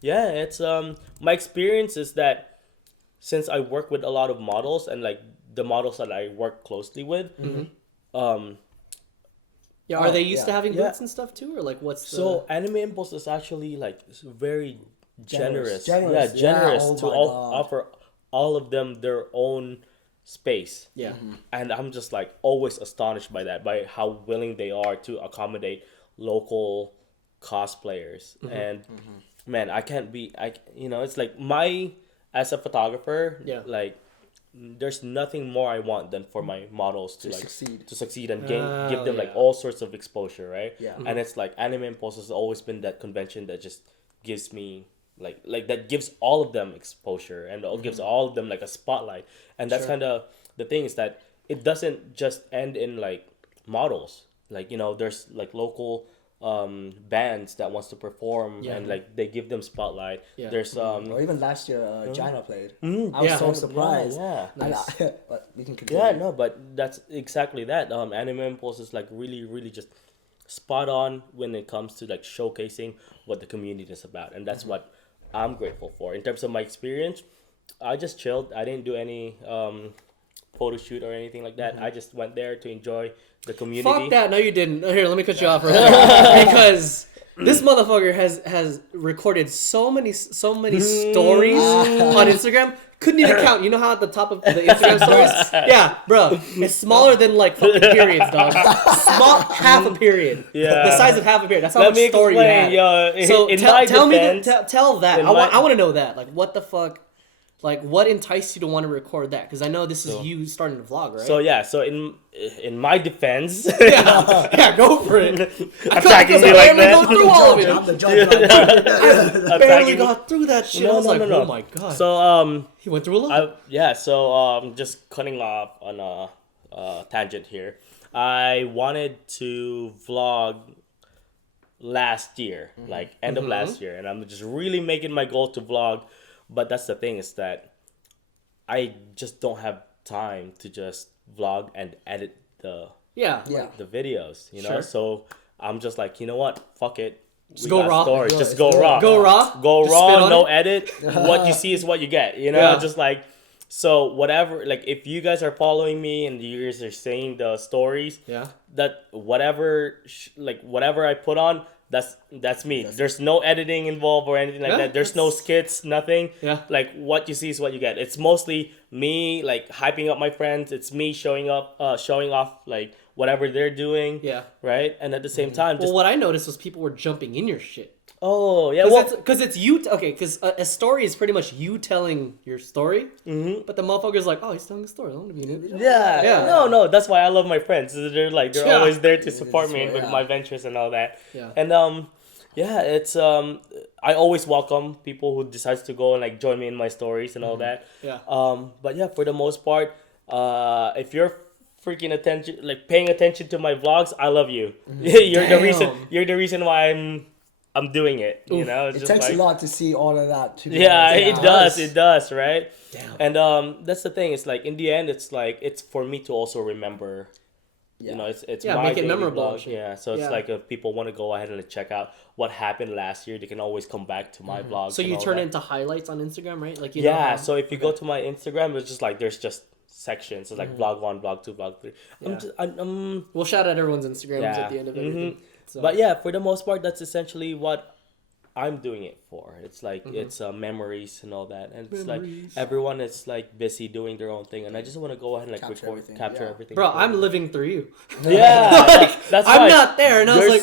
yeah, it's my experience is that since I work with a lot of models and like the models that I work closely with, Yeah. Are they used to yeah. having Yeah. booths and stuff too, or like what's the? so Anime Impulse is actually like very generous. Generous. Yeah, generous Yeah, oh to my God. offer all of them their own space. yeah. And I'm just like always astonished by that, by how willing they are to accommodate local cosplayers. And man, I can't be, it's like as a photographer, Yeah. like there's nothing more I want than for my models to like succeed. and Oh, give them like yeah. all sorts of exposure, right? Yeah. And it's like Anime Impulse has always been that convention that just gives me like that gives all of them exposure and gives all of them like a spotlight. And that's kind of the thing, is that it doesn't just end in like models. Like, there's like local bands that wants to perform and like they give them spotlight. There's or even last year China played. I was so surprised. Nice. But we can continue. But that's exactly that. Anime Impulse is like really just spot on when it comes to like showcasing what the community is about, and that's what I'm grateful for. In terms of my experience, I just chilled. I didn't do any photo shoot or anything like that. I just went there to enjoy the community. Fuck that! No, you didn't. Here, let me cut you off real quick. Because this motherfucker has recorded so many stories on Instagram. Couldn't even count. You know how at the top of the Instagram stories? Yeah, bro. It's smaller than like fucking periods, dog. Small, half a period. Yeah. The size of half a period. That's how much story you had. So tell that. I want to know that. Like, what the fuck? Like, what enticed you to want to record that? Because I know this is you starting to vlog, right? So in my defense, yeah, go for it. Attacking me like that. Go through all of it. I'm the judge. I barely got through that shit. I was like, oh my god. So he went through a lot. So just cutting off on a tangent here. I wanted to vlog last year, like end of last year, and I'm just really making my goal to vlog. But that's the thing, is that I just don't have time to just vlog and edit the videos, Sure. So I'm just like, you know what? Fuck it. Just go raw. Just go raw. Go raw. Go Just raw. No edit. What you see is what you get. Just like, so whatever. Like, if you guys are following me and you guys are seeing the stories, that whatever I put on, that's me. There's no editing involved or anything like that. There's no skits, nothing. Yeah. Like, what you see is what you get. It's mostly me like hyping up my friends. It's me showing off like whatever they're doing. Yeah. Right. And at the same time, Well, what I noticed was people were jumping in your shit. Oh yeah. Because it's you. Because a story is pretty much you telling your story. Mm-hmm. But the motherfucker's like, oh, he's telling a story. I want to be in it. Yeah. No. That's why I love my friends. They're always there to support me with my ventures and all that. Yeah. And it's I always welcome people who decides to go and like join me in my stories and all that. Yeah. But yeah, for the most part, if you're paying attention to my vlogs, I love you. You're the reason why I'm doing it. It takes a lot to see all of that. It does, right? Damn. And that's the thing. It's like, in the end, it's like, it's for me to also remember. It's my make it daily memorable. vlog. Yeah, so it's like, if people want to go ahead and check out what happened last year, they can always come back to my vlog. So you turn it into highlights on Instagram, right? Like so if you go to my Instagram, it's just like, there's just sections. It's like vlog 1, vlog 2, vlog 3. We'll shout out everyone's Instagrams at the end of everything. So. But yeah, for the most part, that's essentially what I'm doing it for. It's like, it's memories and all that, and it's like everyone is like busy doing their own thing, and I just want to go ahead and like capture everything. Bro, I'm living through you. Yeah, that's why I'm not there, and I was like,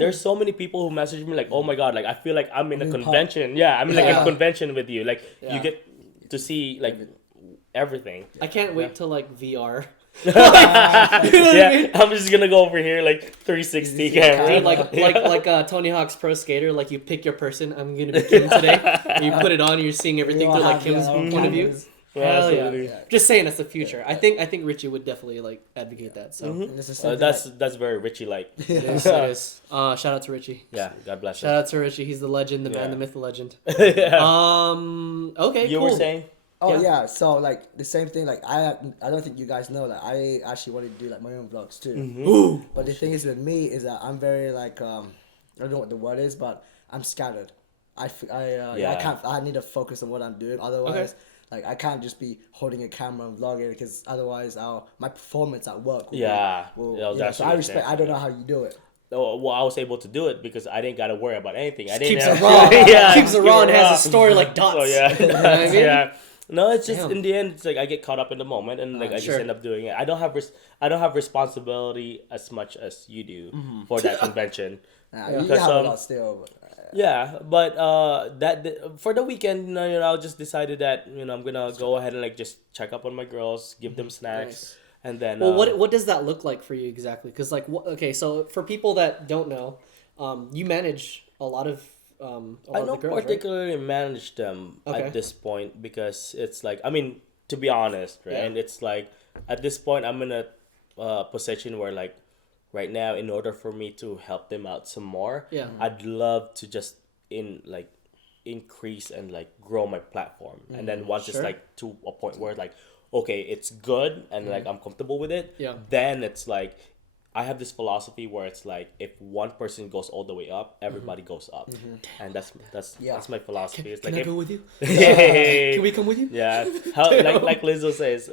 there's so many people who message me like, oh my god, like I feel like I'm in a convention. Yeah, I'm in like a convention with you. Like you get to see like everything. I can't wait till like VR. I'm just gonna go over here like 360 camera, like Tony Hawk's Pro Skater. Like, you pick your person. I'm gonna be Kim today. And you put it on. You're seeing everything through like Kim's point of view. Hell yeah. Just saying, that's the future. I think Richie would definitely like advocate that. So that's very Richie like. It is. Shout out to Richie. Yeah, God bless him. Shout out to Richie. He's the legend, the man, the myth, the legend. Okay. You were saying. Oh yeah, so like the same thing. Like I don't think you guys know that I actually wanted to do like my own vlogs too. But the thing is with me is that I'm very like I don't know what the word is, but I'm scattered. I can't. I need to focus on what I'm doing. Otherwise, like I can't just be holding a camera and vlogging, because otherwise my performance at work. So I respect. I don't know how you do it. Well, I was able to do it because I didn't gotta worry about anything. I didn't keeps it raw. Keeps it raw and has a story like dots. So yeah, you know what I mean? Yeah. No, it's just in the end, it's like I get caught up in the moment, and like I just end up doing it. I don't have responsibility as much as you do for that convention. You have a lot still. But for the weekend, I just decided that I'm gonna go ahead and like just check up on my girls, give them snacks, and then. Well, what does that look like for you exactly? Because like, so for people that don't know, you manage a lot of I of don't the girls, particularly manage them Okay. at this point because it's like, I mean, to be honest, right? Yeah. And it's like at this point I'm in a position where like right now, in order for me to help them out some more, Yeah. I'd love to just increase and like grow my platform, and then once it's Sure. like to a point where like okay, it's good and like I'm comfortable with it, Yeah. then it's like I have this philosophy where it's like if one person goes all the way up, everybody goes up, and that's Yeah. that's my philosophy. It's Can like I go with you? hey, Can we come with you? yeah, how like Lizzo says,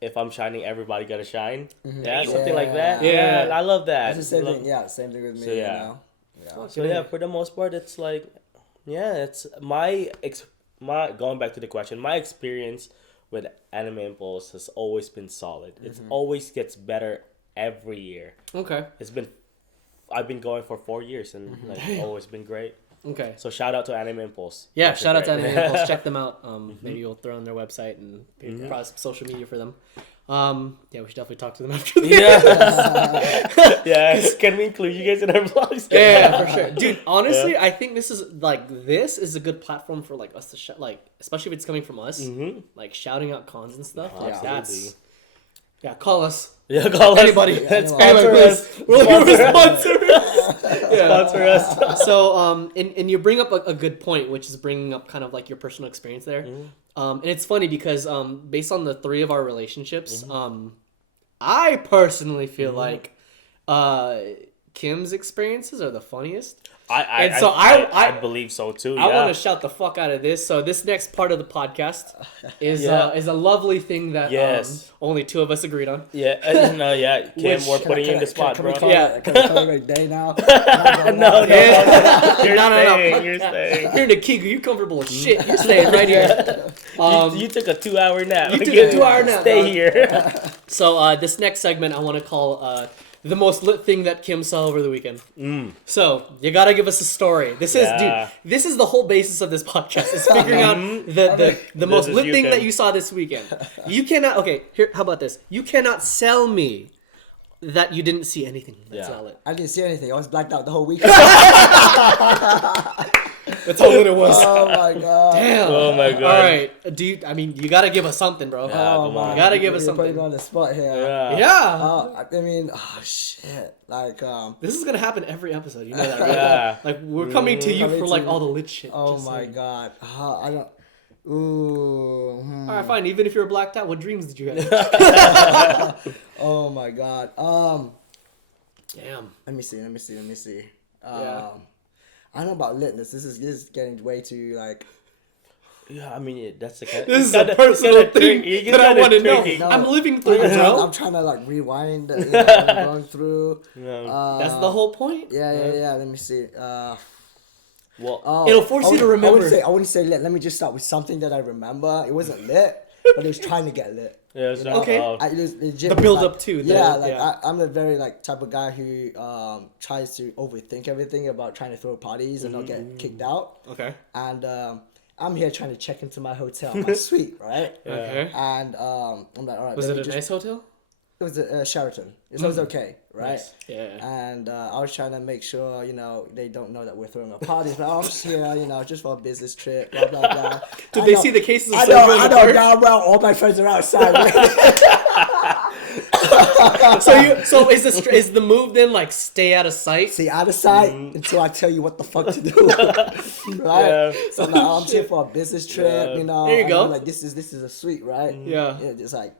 if I'm shining, everybody gotta shine. Yeah, something like that. Yeah. I love that. That's the same thing. Yeah, same thing with me. So, yeah. You know? Yeah. So yeah, for the most part, it's like, yeah, it's my going back to the question. My experience with Anime Impulse has always been solid. It always gets better every year. Okay. I've been going for 4 years and like always been great. Okay. So shout out to Anime Impulse. Yeah, Those are shout out to great. Anime Impulse. Check them out. Maybe you'll throw on their website and probably some social media for them. Yeah, we should definitely talk to them after this. Yeah. Yeah. Can we include you guys in our vlogs? Yeah, for sure, dude. Honestly, I think this is a good platform for like us to like, especially if it's coming from us, like shouting out cons and stuff. Like Absolutely. call us. Yeah, call us. Anybody. Sponsor us. We're looking for sponsors. Sponsor us. So, and you bring up a good point, which is bringing up kind of like your personal experience there. And it's funny because based on the three of our relationships, I personally feel like Kim's experiences are the funniest. I believe so too. I want to shout the fuck out of this. So this next part of the podcast is a lovely thing that only two of us agreed on. Yeah, Kim, we're putting you in the spot, bro. Can we call it a day now? No. No. You're staying. Here, Nikiku, you comfortable as shit. You're staying right here. You took a 2-hour nap. You took a 2-hour nap. Stay dog. here. So this next segment I want to call the most lit thing that Kim saw over the weekend. So you gotta give us a story. This is the whole basis of this podcast. Is figuring out the most lit thing that you saw this weekend. You cannot. Okay, here. How about this? You cannot sell me that you didn't see anything. That's not lit. I didn't see anything. I was blacked out the whole weekend. That's how lit it was. Oh my god. Damn. Oh my god. All right, dude. I mean, you gotta give us something, bro. Come on. You gotta give us You're putting something. me on the spot here. Yeah. I mean, oh shit. Like, This is gonna happen every episode. You know that, right? Yeah. Like we're coming to you Coming for to like you. all the lit shit. oh just my saying. god. I don't. Ooh. All right, fine. Even if you're blacked out, what dreams did you have? Oh my god. Damn. Let me see. Yeah. I don't know about litness. This is getting way too like. Yeah, I mean, that's the kind. This is a personal thing that I want to know. No. I'm living through it, bro. I'm trying to like rewind. You know, I'm going through. That's the whole point. Yeah. Let me see. Well, It'll force you to remember. I wouldn't say lit. Let me just start with something that I remember. It wasn't lit, but it was trying to get lit. yeah, so, Okay. It was legit. The build like, up too. I'm the very like type of guy who tries to overthink everything about trying to throw parties and not get kicked out. Okay. And I'm here trying to check into my hotel, my suite, right? Okay. And I'm like, all right. Was let it me a nice hotel? It was a Sheraton. It was okay, right? Nice. Yeah. And I was trying to make sure, they don't know that we're throwing a party. But I'm just here, just for a business trip, blah, blah, blah. Did they see the cases of I Soju know damn well all my friends are outside. So is the move then like stay out of sight? Stay out of sight until I tell you what the fuck to do. Right? Yeah. So I'm like, I'm here for a business trip, There you and go. I'm like, this is a suite, right? Yeah. It's like,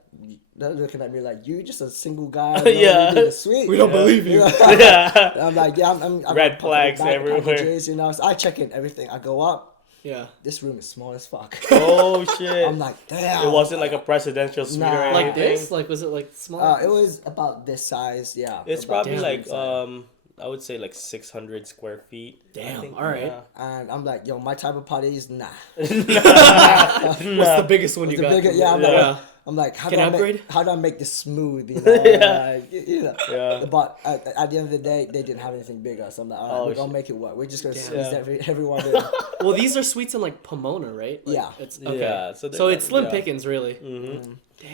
they're looking at me like, you just a single guy. Yeah. You need a suite. We don't believe you. yeah. I'm like, yeah, I'm Red flags everywhere. Packages, so I check in everything. I go up. Yeah. This room is small as fuck. Oh shit. I'm like, damn. It wasn't like a presidential suite Nah. or Like anything. this? Like was it like small? It was about this size, yeah. It's about probably this like size. I would say like 600 square feet. I Damn, think. all right. Yeah. And I'm like, yo, my type of parties, nah. What's the biggest one you got? Yeah, Yeah. I'm like, how Can do I I upgrade? how do I make this smooth? Yeah. Yeah. But at the end of the day, they didn't have anything bigger, so I'm like, all right, we're gonna make it work. We're just gonna squeeze everyone in. Well, these are suites in like Pomona, right? Like, Yeah. It's okay. Yeah, So it's slim yeah. pickings, really.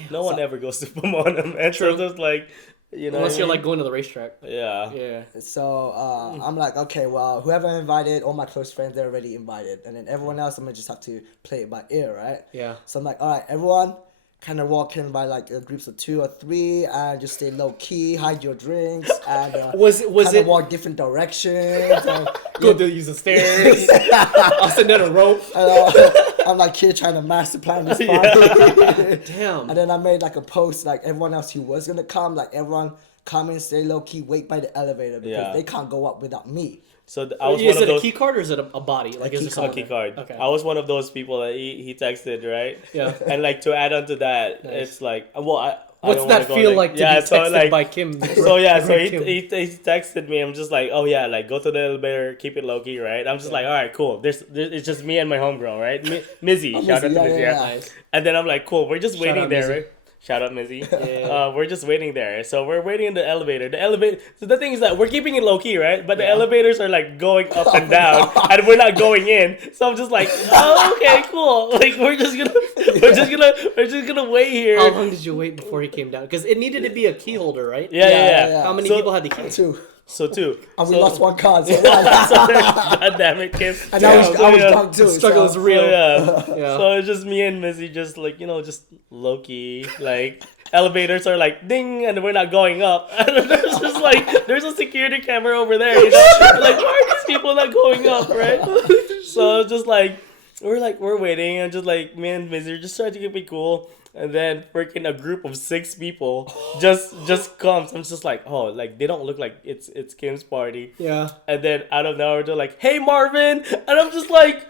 No one ever goes to Pomona, man. So just like, You know, unless what I you're mean? like going to the racetrack. Yeah. Yeah. So I'm like, okay, well, whoever I invited, all my close friends, they're already invited, and then everyone else, I'm gonna just have to play it by ear, right? Yeah. So I'm like, all right, everyone, kind of walk in by like groups of 2 or 3, and just stay low key, hide your drinks, and Was it walk different directions? And, go to use the stairs? I'll send out a rope. I'm like here trying to master plan this party. Damn. And then I made like a post, like everyone else who was gonna come, like everyone come in, stay low key, wait by the elevator because they can't go up without me. So I was Is one it of those. a key card or is it a body? Like, is it A key card. Okay. I was one of those people that he texted, right? Yeah. And like to add on to that, it's like, well, I What's don't that wanna feel go, like to yeah, be so, texted like, by Kim? So yeah, so Kim. he texted me. I'm just like, oh yeah, like go to the elevator, keep it low key, right? I'm just like, all right, cool. There's it's just me and my homegirl, right? Mizzy, shout out to Mizzy. yeah. Nice. And then I'm like, cool. We're just Shout waiting out there, Mizzy. right? Shout out Mizzy. Yeah. We're just waiting there. So we're waiting in the elevator. So the thing is that we're keeping it low key, right? But the elevators are like going up and down, and we're not going in. So I'm just like, oh, okay, cool. Like we're just gonna wait here. How long did you wait before he came down? Because it needed to be a key holder, right? Yeah. How many So- people had the key? 2. So two. And we So- lost 1 card. So God damn it, Kim. and I was drunk too. The struggle is so, real. So, yeah. Yeah. So it's just me and Missy, just like, just low key. Like elevators are like ding, and we're not going up. And there's just like there's a security camera over there. Like why are these people not going up, right? So it's just like we're waiting, and just like me and Missy are just trying to keep it cool. And then freaking a group of 6 people just comes. I'm just like, oh, like they don't look like it's Kim's party. Yeah. And then out of nowhere they're like, hey Marvin, and I'm just like,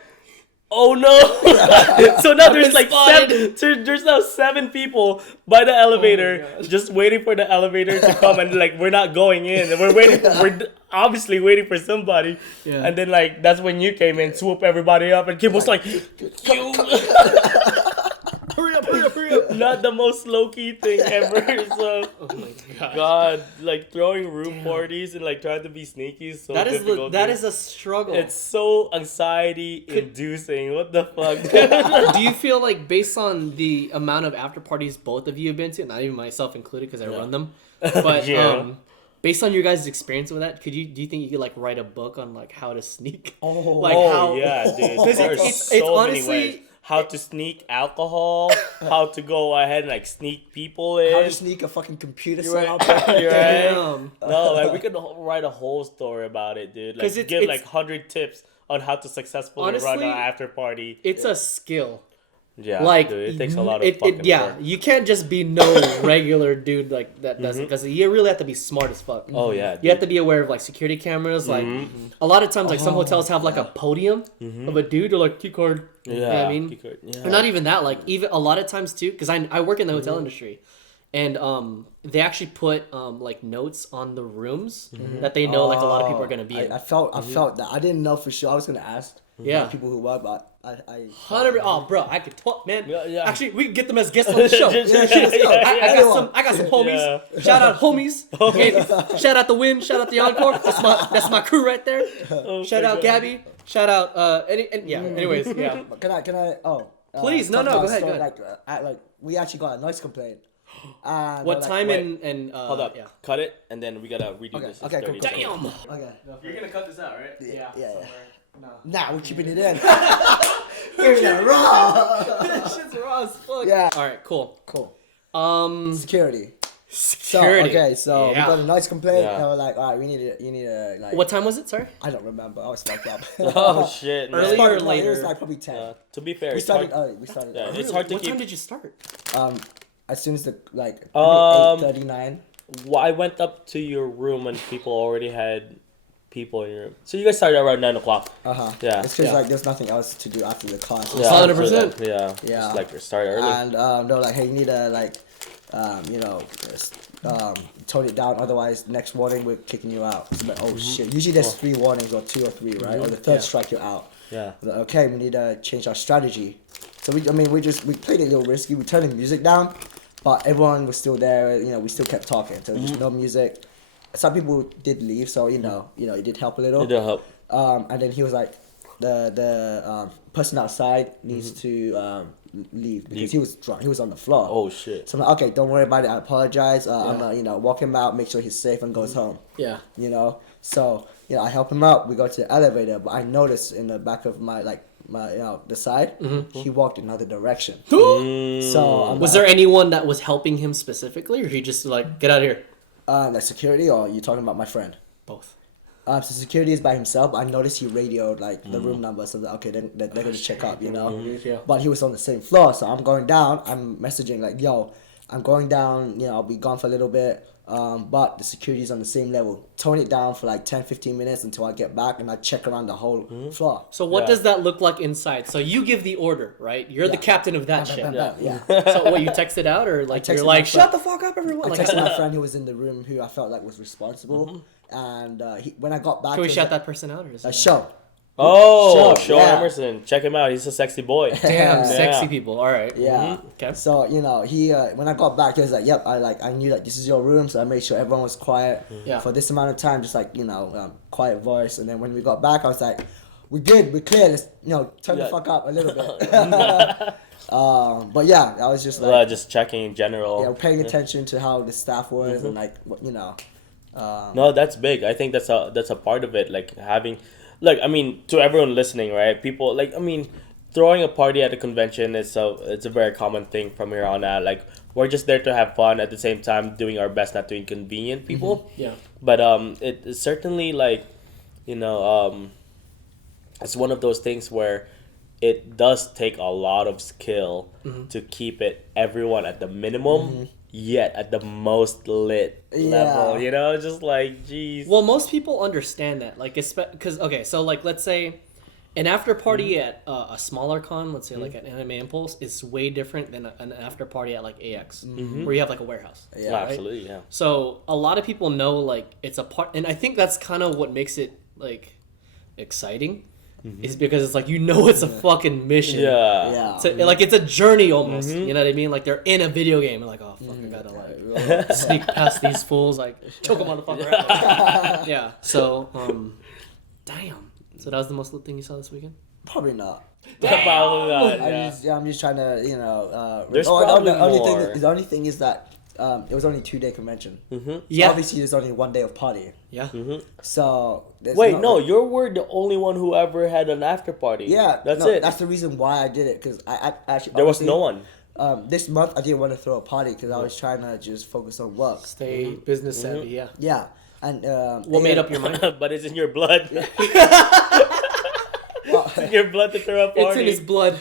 oh no. So now there's like spotted. there's now 7 people by the elevator just waiting for the elevator to come, and like we're not going in, and we're obviously waiting for somebody. Yeah. And then like that's when you came in, swoop everybody up, and Kim was like, Hurry up. not the most low-key thing ever. So Oh my god. God, like throwing room parties and like trying to be sneaky is so That is difficult. that dude. is a struggle. It's so anxiety inducing. What the fuck? Do you feel like based on the amount of after parties both of you have been to, not even myself included because I run them, but Yeah. based on your guys' experience with that, do you think you could like write a book on like how to sneak? Oh. Like Oh how? yeah, dude. Because There's it's so honestly- many ways. How to sneak alcohol, how to go ahead and like sneak people in. How to sneak a fucking computer You're right. setup. You're right. Damn. No, like we could write a whole story about it, dude. Like 'Cause it's- give it's- like 100 tips on how to successfully run Honestly, an after party. It's a skill. Yeah, Like dude, it takes a lot of fucking yeah, work. you can't just be no regular dude like that doesn't, because you really have to be smart as fuck. Oh yeah, You have to be aware of like security cameras. Like a lot of times, like some hotels have like a podium of a dude or like key card. Yeah, You know what I mean, yeah. or not even that. Like even a lot of times too, because I work in the hotel industry, and they actually put like notes on the rooms that they know like a lot of people are gonna be in. I felt that. I didn't know for sure. I was gonna ask Yeah. people who were, but I 100. Oh, bro, I could talk, man. Yeah. Actually, we can get them as guests on the show. I got some homies. Yeah. Shout out homies. Okay. Shout out the Win. Shout out the Encore. That's my crew right there. Shout my out God. Gabby. Shout out Anyways, yeah. Can I? Oh. Please, no, talk go about ahead, story, go ahead. Like we actually got a noise complaint. And What like, time wait. and Hold up, yeah. cut it, and then we gotta redo Okay, this. in okay, 30 cool. seconds. Damn. Okay. You're gonna cut this out, right? Yeah. No. Nah, we're keeping it in. Keeping it raw. This shit's raw as fuck. Yeah. All right. Cool. Cool. Security. Security. So we Yeah. got a noise complaint, Yeah. and we're like, all right, you need to like. What time was it? Sorry. I don't remember. I was fucked up. Oh shit, man. Early or It later? was like probably 10. To be fair, we it's hard. started early. We started Yeah, early. it's hard to What keep. time did you start? As soon as the like 8:39. Well, I went up to your room and people already had people in your room. So you guys started around 9 o'clock. Yeah. It's because Yeah. like there's nothing else to do after the class. Yeah, 100%. so, yeah. Yeah. Just like start early. And they're like, hey, you need to like, tone it down. Otherwise, next warning we're kicking you out. It's like, oh shit. Usually there's 3 warnings or 2 or 3, right? Or the third strike you're out. Yeah. Like, okay, we need to change our strategy. So we played it a little risky. We turned the music down, but everyone was still there. We still kept talking. So just no music. Some people did leave, so it did help a little. It did help. And then he was like, the person outside needs to leave because he was drunk. He was on the floor. Oh shit. So I'm like, okay, don't worry about it. I apologize. I'm gonna walk him out, make sure he's safe, and goes home. Yeah. So I help him out. We go to the elevator, but I noticed in the back of my the side, he walked another direction. So was there anyone that was helping him specifically, or he just like get out of here? Like security, or you talking about my friend? Both. So security is by himself. I noticed he radioed like the room number, so that okay, then they're gonna check up, Yeah. But he was on the same floor, so I'm going down. I'm messaging like, yo, I'm going down. I'll be gone for a little bit. But the security's on the same level. Tone it down for like 10-15 minutes until I get back, and I check around the whole floor. So what does that look like inside? So you give the order, right? You're the captain of that shit. Yeah. So what, you texted out, or like you're like, shut the fuck up, everyone? I Like, texted my friend who was in the room, who I felt like was responsible, and when I got back, can we he was shout like, that person out, or is it show. Oh, Sure, Sean yeah. Emerson. Check him out. He's a sexy boy. Damn, Yeah. sexy people. All right. Yeah. Okay. So he when I got back, he was like, "Yep." I knew that this is your room, so I made sure everyone was quiet Yeah. for this amount of time, just like quiet voice. And then when we got back, I was like, "We good, we clear. Let's turn the fuck up a little bit." But yeah, I was just like, Just checking in general. paying attention to how the staff was and like No, that's big. I think that's a part of it. Like having, like, I mean, to everyone listening, right? People like, I mean, throwing a party at a convention is it's a very common thing from here on out. Like, we're just there to have fun at the same time, doing our best not to inconvenience people. Yeah. But it's certainly like, it's one of those things where it does take a lot of skill to keep everyone at the minimum, yet at the most lit level. Just like, geez. Well, most people understand that, like, because okay, so like, let's say an after party at a smaller con, let's say like at Anime Impulse, is way different than an after party at like AX, where you have like a warehouse. Yeah, right? Absolutely, yeah. So a lot of people know like it's a part, and I think that's kind of what makes it like exciting, is because it's like it's a fucking mission. Yeah. Like it's a journey almost. You know what I mean? Like they're in a video game and like, oh fuck, I gotta like sneak past these fools, like choke them motherfucker out. Yeah. So damn. So that was the most lit thing you saw this weekend? probably not. Probably not, yeah. I'm just trying to There's probably more. The only thing is that it was only 2-day convention. Yeah. Obviously, there's only 1 day of partying. Yeah. So Wait, no, you were the only one who ever had an after party. Yeah, That's it. That's the reason why I did it, because I actually There was no one. This month I didn't want to throw a party because I was trying to just focus on work. Stay business savvy. Yeah. Yeah, and What made up your mind? But it's in your blood. It's in your blood to throw a party. It's in his blood.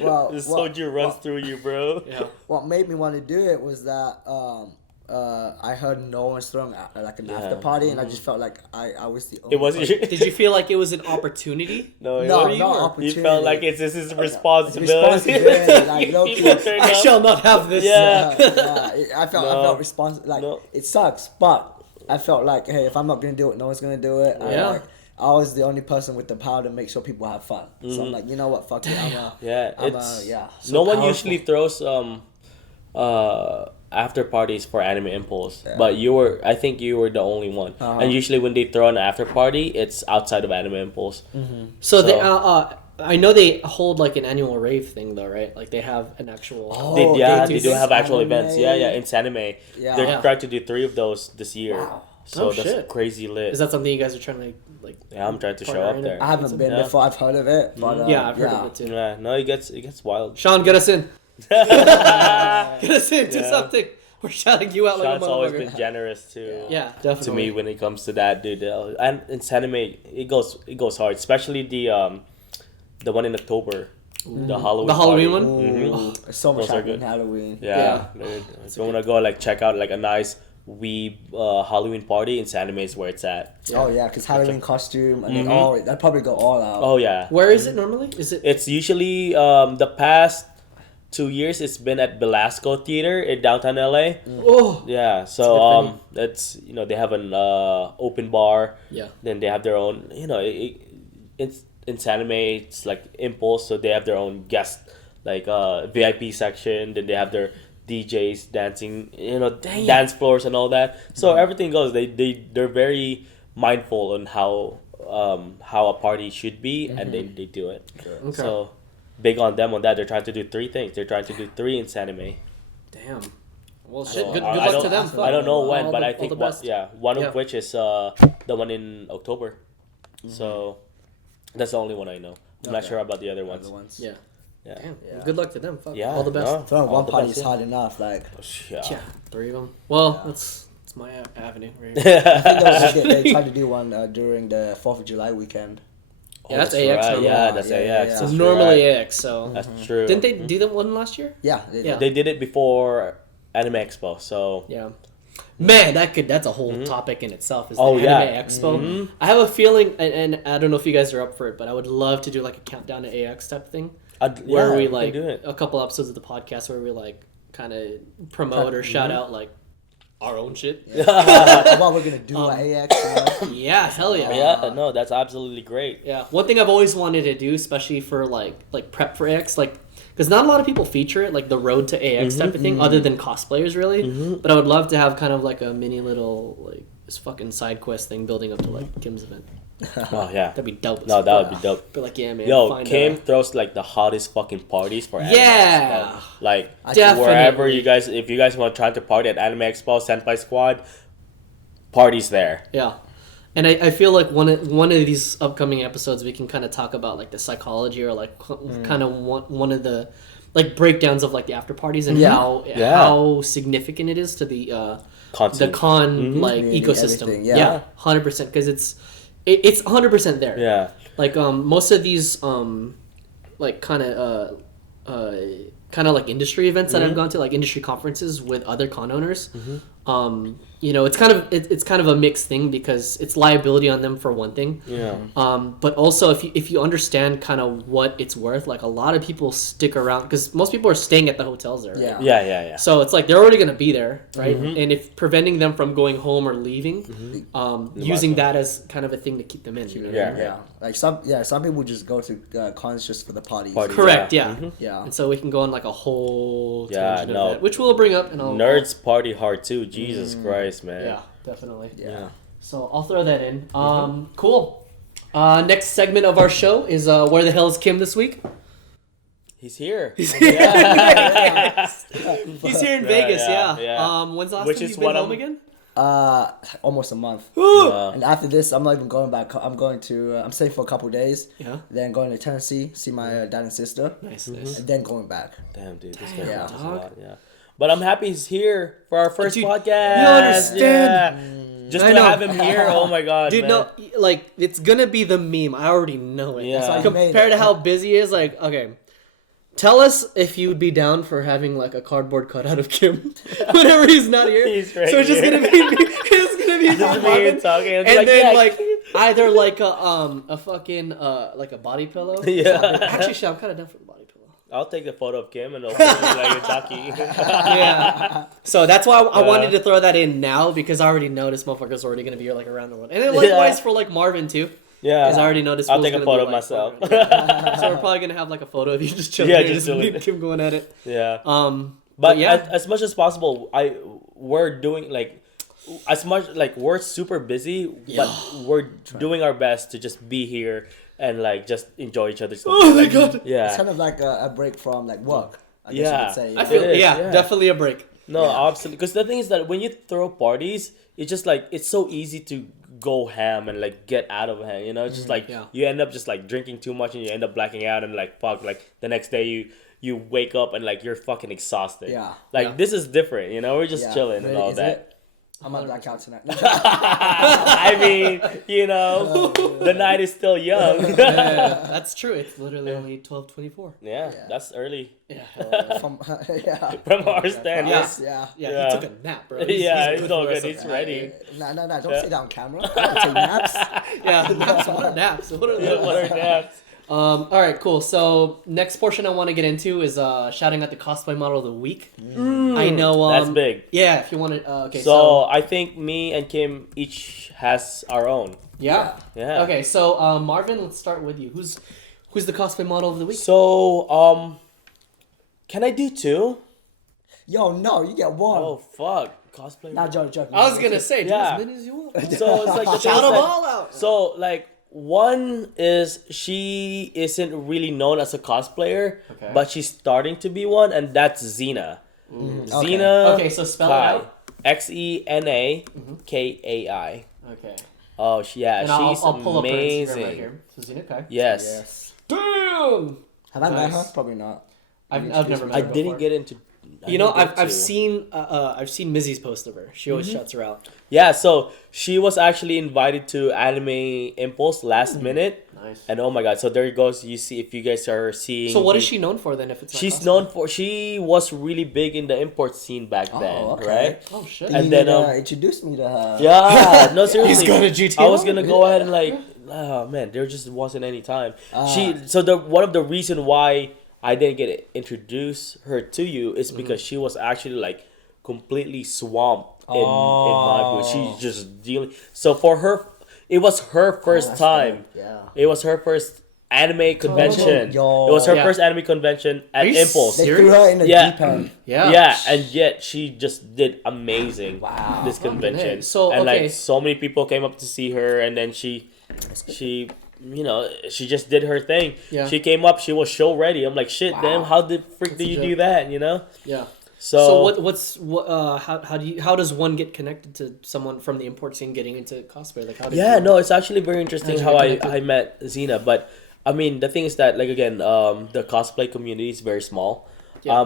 Well, The soju runs through you, bro. Yeah. what made me want to do it was that I heard no one's throwing like an after party, and I just felt like I was the only. It wasn't. Did you feel like it was an opportunity? No, No, it not wasn't. opportunity. You felt like it's his responsibility. Responsibility, like, low-key. People turn I up. shall not have this. Yeah. I felt responsible. Like it sucks, but I felt like, hey, if I'm not gonna do it, no one's gonna do it. Yeah. I was the only person with the power to make sure people have fun. So I'm like, you know what, fuck it. No one powerful. usually throws after parties for Anime Impulse, Yeah. but I think you were the only one. And usually when they throw an after party, it's outside of Anime Impulse. So they, I know they hold like an annual rave thing though, right? Like they have an actual. They do have actual anime. events. Yeah, in anime. Yeah. They're trying to do 3 of those this year. Wow. So Oh, that's shit. crazy lit. Is that something you guys are trying to like? Yeah, I'm trying to show partner up in there. I haven't been Yeah. before. I've heard of it, but Yeah, I've heard of it too. Yeah, no, it gets wild. Sean, get us in. Get us into Yeah. something. We're shouting you out like a Sean's always motherfucker. been generous too. Yeah, definitely. To me, when it comes to that, dude, and in anime, it goes hard. Especially the one in October, the Halloween. The Halloween party. one? Mhm. Oh, there's so much Those are happening good. Halloween. Yeah, dude. If you wanna go like check out like a nice weeb Halloween party, in anime is where it's at. Oh yeah, because Halloween costume and then they'd probably go all out. Oh yeah. Where is it normally? Is it? It's usually the past 2 years. It's been at Belasco Theater in downtown LA. Oh. Yeah, It's a so good that's they have an open bar. Yeah. Then they have their own. It's in anime. It's like Impulse, so they have their own guest like VIP section. Then they have their DJs dancing, dance floors and all that. So everything goes. They're very mindful on how a party should be, and they do it. Okay. So big on them on that. They're trying to do 3 things. They're trying to do 3 in anime. Damn. Well, So, shit. Good I luck don't- to them. I don't know when, All but the- I all think the best. one Yeah. of which is the one in October. So that's the only one I know. I'm not Okay. sure about the other ones. Other ones. Yeah. Yeah. Damn. Yeah. Good luck to them. Fuck. Yeah, All the best. no. Throwing All one the party best, is yeah. hard enough. Like, Yeah. Yeah. 3 of them. Well, Yeah. that's my avenue. Right here. I think they tried to do one during the 4th of July weekend. Yeah, that's right. AX normally. Yeah, that's Yeah, AX. yeah, yeah. It's That's normally right. AX. So That's true. didn't they do that one last year? Yeah. Yeah. They did it before Anime Expo, so Yeah. Man, that's a whole topic in itself. Is the Oh, Anime yeah. Expo. I have a feeling, and I don't know if you guys are up for it, but I would love to do like a countdown to AX type thing, where we can like do it. a couple episodes of the podcast where we like kind of promote or shout out like our own shit. What we're gonna do at AX. Yeah, hell yeah. Yeah, no, that's absolutely great. Yeah, one thing I've always wanted to do, especially for like prep for AX, like because not a lot of people feature it, like the road to AX type of thing, other than cosplayers really. But I would love to have kind of like a mini little like this fucking side quest thing building up to like Kim's event. Oh yeah. That'd be dope. No, that would be dope. But like, yeah, man. Yo, find Kim a- throws like the hottest fucking parties for Anime Yeah. Expo. Like Definitely. wherever you guys, if you guys want to try to party at Anime Expo, Senpai Squad, parties there. Yeah. And I feel like one of these upcoming episodes we can kind of talk about like the psychology or like kind of one of the like breakdowns of like the after parties and Yeah. how significant it is to the Content. con like Community, ecosystem. everything, Yeah, yeah. 100% because it's 100% there. Yeah. Like most of these like kind of like industry events that I've gone to, like industry conferences with other con owners. You know, it's kind of a mixed thing because it's liability on them for one thing. Yeah. But also if you understand kind of what it's worth, like a lot of people stick around because most people are staying at the hotels there. Right? Yeah. Yeah. So it's like they're already gonna be there, right? And if preventing them from going home or leaving, using that as kind of a thing to keep them in. You know what I Yeah. mean? Yeah. Like some people just go to cons just for the parties. Parties. Correct. Yeah. Yeah. Yeah. And so we can go on like a whole Yeah, tangent no. of that, which we'll bring up and I'll Nerds party hard too. Jesus Christ, man. Yeah, definitely. Yeah. So I'll throw that in. Cool. Next segment of our show is where the hell is Kim this week? He's here. He's here in Vegas. He's here in Yeah, Vegas. yeah, Yeah. yeah. When's the last Which time is you've been what home I'm- again? Almost a month. Yeah. And after this, I'm not even going back. I'm going to. I'm staying for a couple days. Yeah. Then going to Tennessee, see my dad and sister, Nice. Nice. and then going back. Damn, dude, this guy Yeah. talks a lot. Yeah. But I'm happy he's here for our first Dude, podcast. you understand? Yeah. Just I to know. have him here, oh my god, Dude, man. no, like it's gonna be the meme. I already know it. Yeah. That's why you made Compared it. to how busy he is, like, okay. Tell us if you'd be down for having like a cardboard cutout of Kim whenever he's not here. He's right so it's just here. gonna be it's gonna be Just me Marvin, talking, and like, then yeah. like either like a fucking like a body pillow. Yeah. Actually, shit, I'm kind of down for the body pillow. I'll take a photo of Kim and I'll put it like a ducky. Yeah. So that's why I wanted to throw that in now because I already know this motherfucker's already gonna be here like around the world, and then likewise for like Marvin too. Yeah. Because I already noticed. I'll take a photo of myself. So we're probably gonna have like a photo of you just chilling Yeah, here, just just me chilling. and Kim going at it. Yeah. But yeah, as much as possible, we're doing like as much like we're super busy, but we're doing our best to just be here and like just enjoy each other's. Oh my like, God. It's Yeah. kind of like a break from like work. I guess Yeah. you could say. I feel It is, yeah, yeah. definitely a break. No, absolutely. Because the thing is that when you throw parties, it's just like it's so easy to go ham and like get out of hand. You know, it's just like Yeah. you end up just like drinking too much and you end up blacking out and like fuck. Like the next day you wake up and like you're fucking exhausted. Yeah. Like Yeah. this is different. You know, we're just Yeah. chilling and Really, all is that. it? I'm not black out tonight. I mean, you know, the night is still young. That's true. It's literally only 12:24. Yeah, that's early Yeah. From, yeah. from our stand. Yeah. Yes. Yeah. Yeah, Yeah. he took a nap, bro. Yeah, He's it's all for the good. rest He's of ready. No, don't say that on camera. I don't take naps. the- Yeah, naps. What are naps? What are Yeah, what are naps? All right, cool. So next portion I want to get into is shouting out the cosplay model of the week. I know That's big. Yeah, if you want to. Okay, So I think me and Kim each has our own. yeah. Yeah. Okay, so Marvin, let's start with you. Who's the cosplay model of the week? So can I do two? Yo, no, you get one. Oh fuck, cosplay. Not joking. I was gonna say, do Yeah. as many as you want. So it's like the Shout thing them is that- all out. So like One is she isn't really known as a cosplayer, Okay. but she's starting to be one, and that's Xena. Okay. Xena. Okay, so spell it Kai. out. XENAKAI. Okay. Oh, yeah, And she's I'll pull up her Instagram amazing. right here. So Xena Kai. Yes. Yes. Damn. Have I met Nice. her? Probably not. I've never met I her before. didn't get into. I've seen Mizzy's post of her. She always shouts her out. Yeah, so she was actually invited to Anime Impulse last minute, Nice. and oh my god! So there it goes. You see, if you guys are seeing. So what is she known for then? If it's not She's cosplay? known for. She was really big in the import scene back then, okay. right? Oh shit. And You then, need to introduce me to her. Yeah, no seriously. He's gonna GTA I was one? gonna go ahead and like, oh man, there just wasn't any time. One of the reason why I didn't get introduce her to you is because she was actually like completely swamped in my booth. She's just dealing. So for her, it was her first that's time. good. Yeah. It was her first anime convention. Yo. It was her Yeah. first anime convention at you Impulse. They Serious? threw her in the Yeah. deep end. Yeah. Yeah, and yet she just did amazing. Wow. This convention. hey. So, and okay. like so many people came up to see her, and then she just did her thing. Yeah. She came up, she was show ready. I'm like, shit, Wow. damn, how the frick do you legit. do that? You know? Yeah. So, How does one get connected to someone from the import scene getting into cosplay? Like how did yeah, you, no, it's actually very interesting How'd you how get I connected? met Xena. But I mean, the thing is that like again, the cosplay community is very small. Yeah.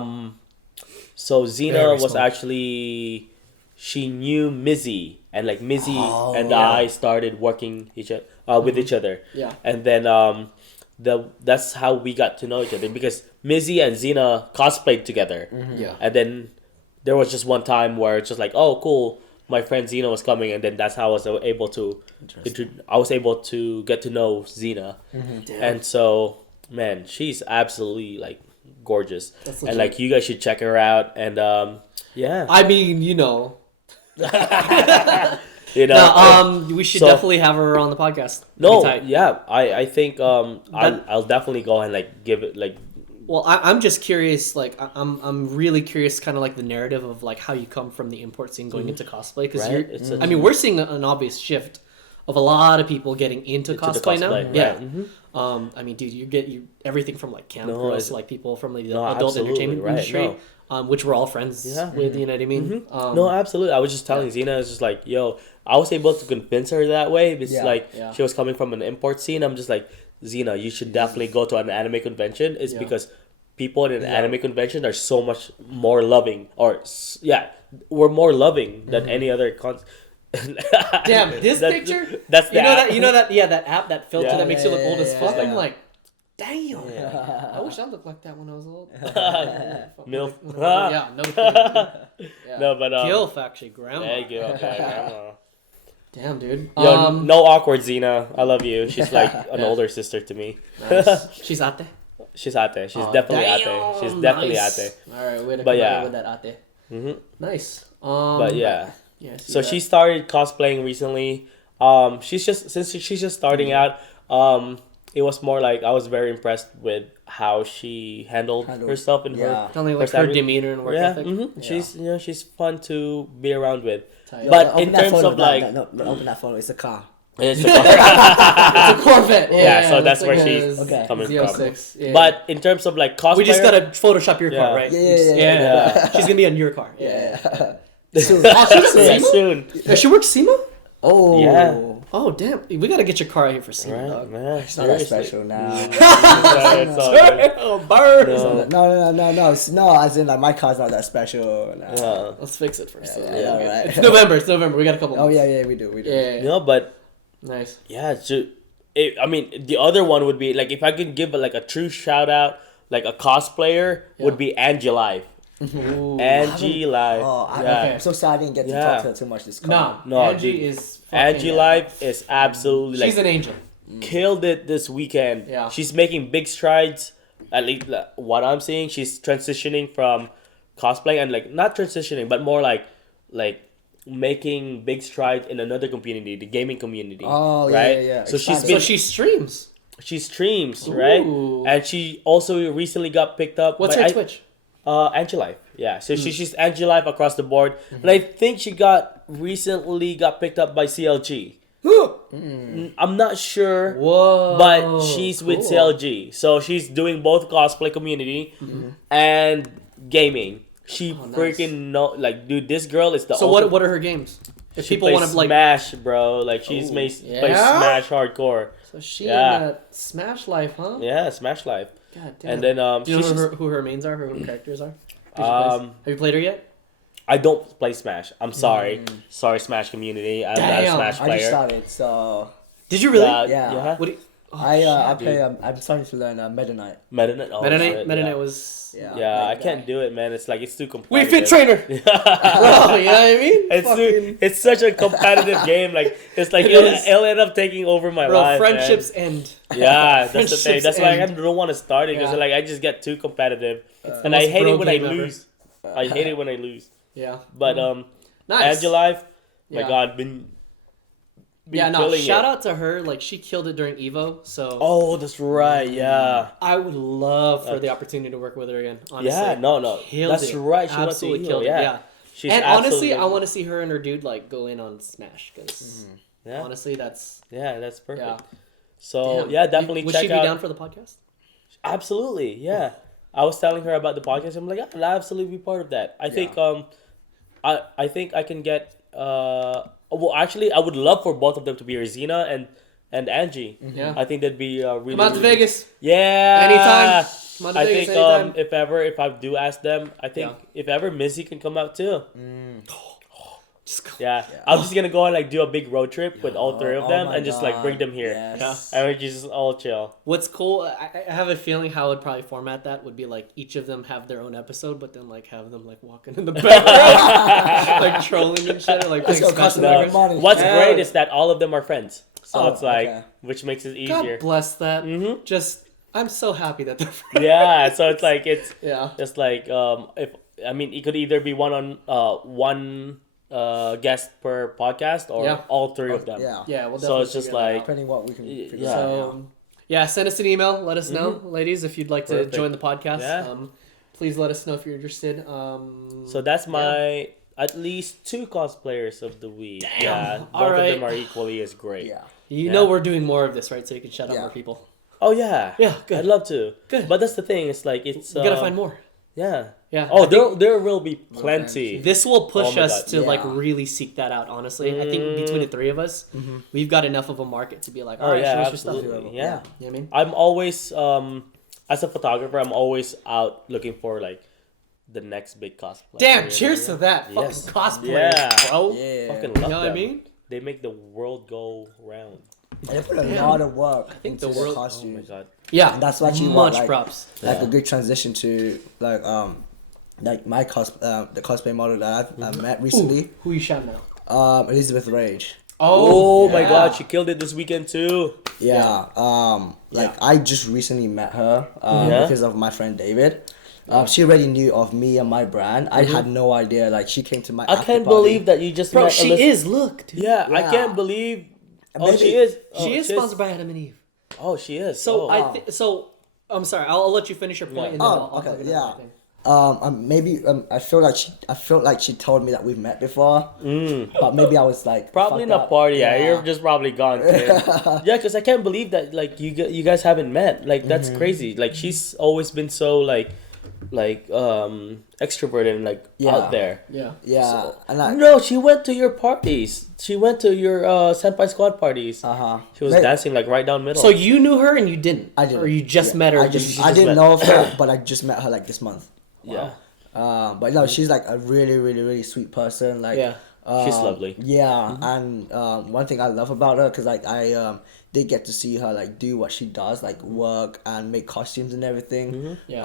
So Xena Very was small. actually she knew Mizzy, and like Mizzy and yeah. I started working with each other. Yeah. And then that's how we got to know each other because Mizzy and Xena cosplayed together. Yeah. And then there was just one time where it's just like, oh, cool, my friend Xena was coming, and then that's how I was able to get to know Xena. Damn. And so, man, she's absolutely like gorgeous, That's and legit. like you guys should check her out. And yeah, I mean, you know. you know, No, we should so- definitely have her on the podcast. no, Anytime. yeah, I think I'll definitely go and like give it like. Well, I'm just curious. Like, I'm really curious, kind of like the narrative of like how you come from the import scene going into cosplay. Because Right? It's a- I mean, we're seeing an obvious shift of a lot of people getting into the cosplay now. cosplay, Yeah. right. Mhm. I mean, dude, you get everything from like camp No, girls it's- to like people from the No, adult absolutely, entertainment right, industry, no. which we're all friends Yeah. with. You know what I mean? No, absolutely. I was just telling Xena, it's just like, yo, I was able to convince her that way because Yeah. like Yeah. she was coming from an import scene. I'm just like, Xena, you should definitely go to an anime convention. It's Yeah. because people in an anime convention are so much more loving, we're more loving than any other Damn, this That- picture. That's the app. that app, that filter Yeah. that makes you look old as Yeah, fuck. yeah, I'm yeah. like, damn. Yeah. I wish I looked like that when I was old. Milf. Yeah, no kidding. Yeah. No, but Gilf actually, grandma. There you go. Okay, Damn, dude. yo, no awkward, Xena. I love you. She's like an Yeah. older sister to me. Nice. She's ate. She's ate. She's Oh, definitely damn, ate. She's definitely nice. ate. All right, way to But come yeah. out with that ate. hmm Nice. But yeah. Yeah. I see So that. she started cosplaying recently. She's just starting out. It was more like I was very impressed with how she handled herself in her. Yeah. Kind of like first her time- demeanor and work Yeah, ethic. she's she's fun to be around with. Tight. But Open in that terms photo, of like, no, open that photo. It's a car. it's It's a Corvette. Yeah, so that's looks where like she's a coming Z06. Yeah. but in terms of like cosplay, we just gotta Photoshop your Yeah. car, right? Yeah. She's gonna be on your car. Yeah. soon. Oh, she works at SEMA? soon. Yeah, she works SEMA? Oh. Yeah. Oh, damn. We gotta get your car out here for SEMA, Right, dog. man. It's not that seriously. special now. It's all good. Oh, bird. No. No, as in like my car's not that special. No. Yeah. Let's fix it first. Yeah, Okay. right. It's November. We got a couple Oh months. yeah, we do. Yeah. No, but Nice. yeah, I mean, the other one would be like if I could give like a true shout out, like a cosplayer would be Angie Life. Ooh. Angie Life. Oh, Okay. I'm so sorry I didn't get to Yeah. talk to her too much this Nah, call. No, Angie dude. is fucking Angie Life is absolutely She's like an angel. killed it this weekend. Yeah. She's making big strides. At least what I'm seeing, she's transitioning from cosplay and like not transitioning, but more like making big strides in another community, the gaming community. Oh, yeah, right? yeah. So she's Expanded. been So she streams. she streams, right? Ooh. And she also recently got picked up. What's by her Twitch? Angie Life. Yeah. So she's Angie Life across the board. And I think she recently got picked up by CLG. I'm not sure. Whoa. But she's with cool. CLG, so she's doing both cosplay community and gaming. She freaking like, dude, this girl is the. So what are her games? If She people plays want to like Smash, bro. Like she's plays Smash hardcore. So she in that Smash life, huh? Yeah, Smash Life. God damn. And then Do you know she's- who her mains are? Who her characters are? Have you played her yet? I don't play Smash. I'm sorry. Sorry, Smash community. I'm not a Damn. Smash I player. just started, so Did you really? Yeah. What do you, I play. I'm starting to learn Meta Knight. Meta Knight. Oh, Meta shit, Knight? Meta yeah. Knight was. Yeah, I that can't guy. do it, man. It's like it's too Wii competitive. Fit Trainer! Bro, you know what I mean? It's such a competitive game. Like it's like It it'll, is. it'll end up taking over my Bro, life. friendships man. end. Yeah, that's the thing. Friendships That's why I end. don't want to start it because Yeah. like I just get too competitive, the and I most hate bro it when I game ever. lose. I hate it when I lose. Yeah. But Nice. Angelife, my Yeah. God, been Yeah, no, killing shout it. out to her. Like, she killed it during EVO, so Oh, that's right. Yeah. I would love for the opportunity to work with her again, honestly. Yeah. No. Killed That's it. right. She Absolutely went to killed Evo, it, yeah. yeah. She's And honestly, absolutely- I want to see her and her dude, like, go in on Smash, because Yeah. honestly, that's... Yeah, that's perfect. Yeah. So Damn. yeah, definitely Would check she be out. down for the podcast? Absolutely, yeah. I was telling her about the podcast. I'm like, I'll absolutely be part of that. I think I think I can get well, actually, I would love for both of them to be Rosina and Angie. Yeah. I think that'd be really. Come out to really- Vegas. Yeah. Anytime. Come out to I Vegas think anytime. if I do ask them, I think if ever Missy can come out too. Just go. Yeah. I'm just gonna go and like do a big road trip with all three of Oh them my and just like bring God. them here. Yes. And we just all chill. What's cool, I have a feeling how I would probably format that would be like each of them have their own episode, but then like have them like walking in the background, like trolling and shit, or like Let's playing go Smash in customer the background. money. What's Yeah. great is that all of them are friends. So Oh, it's like, okay. which makes it God easier. bless that. Mhm. Just, I'm so happy that they're friends. Yeah, so it's like, it's Yeah. just like, if, I mean, it could either be one guest per podcast or Yeah. all three of them. Yeah. Yeah, we'll So definitely it's just figure that like- out. Depending what we can figure Yeah. out. So, yeah, send us an email. Let us know, ladies, if you'd like to Perfect. join the podcast. Yeah. Please let us know if you're interested. So that's my at least 2 cosplayers of the week. Damn. Yeah, both All of right. them are equally as great. Yeah. You Yeah. know we're doing more of this, right? So you can shout out Yeah. more people. Oh yeah. Yeah, good. I'd love to. Good. But that's the thing. It's like it's. We gotta find more. Yeah. Yeah. Oh, I think there will be plenty. this will push Oh my us God. to like Yeah. really seek that out. Honestly, I think between the three of us, we've got enough of a market to be like, all Oh right, yeah, show us your stuff. absolutely. You know Yeah. what I mean? I'm always as a photographer, I'm always out looking for like the next big cosplay. Damn! You Cheers know? to that. Yes. Fucking cosplay, Yeah. bro. Yeah. Fucking You love know what I them. mean? They make the world go round. They put a Damn. lot of work think into the the world- Oh my costumes. god. Yeah. And that's what you much want, like- props. Like Yeah. a good transition to like my the cosplay model that I met recently. Who you shouting out? Elizabeth Rage. Oh my yeah. god, she killed it this weekend too. Yeah. I just recently met her Yeah. because of my friend David. She already knew of me and my brand. I had no idea. Like she came to my. I after can't party. believe that you just Bro, met she Alyssa- is. Look, dude. Yeah, I Yeah. can't believe. Oh, Maybe- she is. Oh, She is sponsored by Adam and Eve. Oh, she is. So oh. so I'm sorry. I'll let you finish your point. Yeah. And then Oh, I'll okay, talk about yeah. my thing. Maybe I felt like she told me that we've met before, but maybe I was like Probably in fucked a up. party. Yeah, you're just probably gone. Kid. Yeah, because I can't believe that like you guys haven't met. Like that's crazy. Like she's always been so like extroverted and like Yeah. out there. Yeah. Yeah, and I No, she went to your parties. She went to your Senpai squad parties. She was dancing like right down middle. So you knew her and you didn't. I didn't. Or you just Yeah, met her. I and just you I didn't met- know of her, but I just met her like this month. yeah, But no, she's like a really, really, really sweet person. Like, Yeah. She's lovely. Yeah, and one thing I love about her, cause like I did get to see her like do what she does, like work and make costumes and everything. Yeah.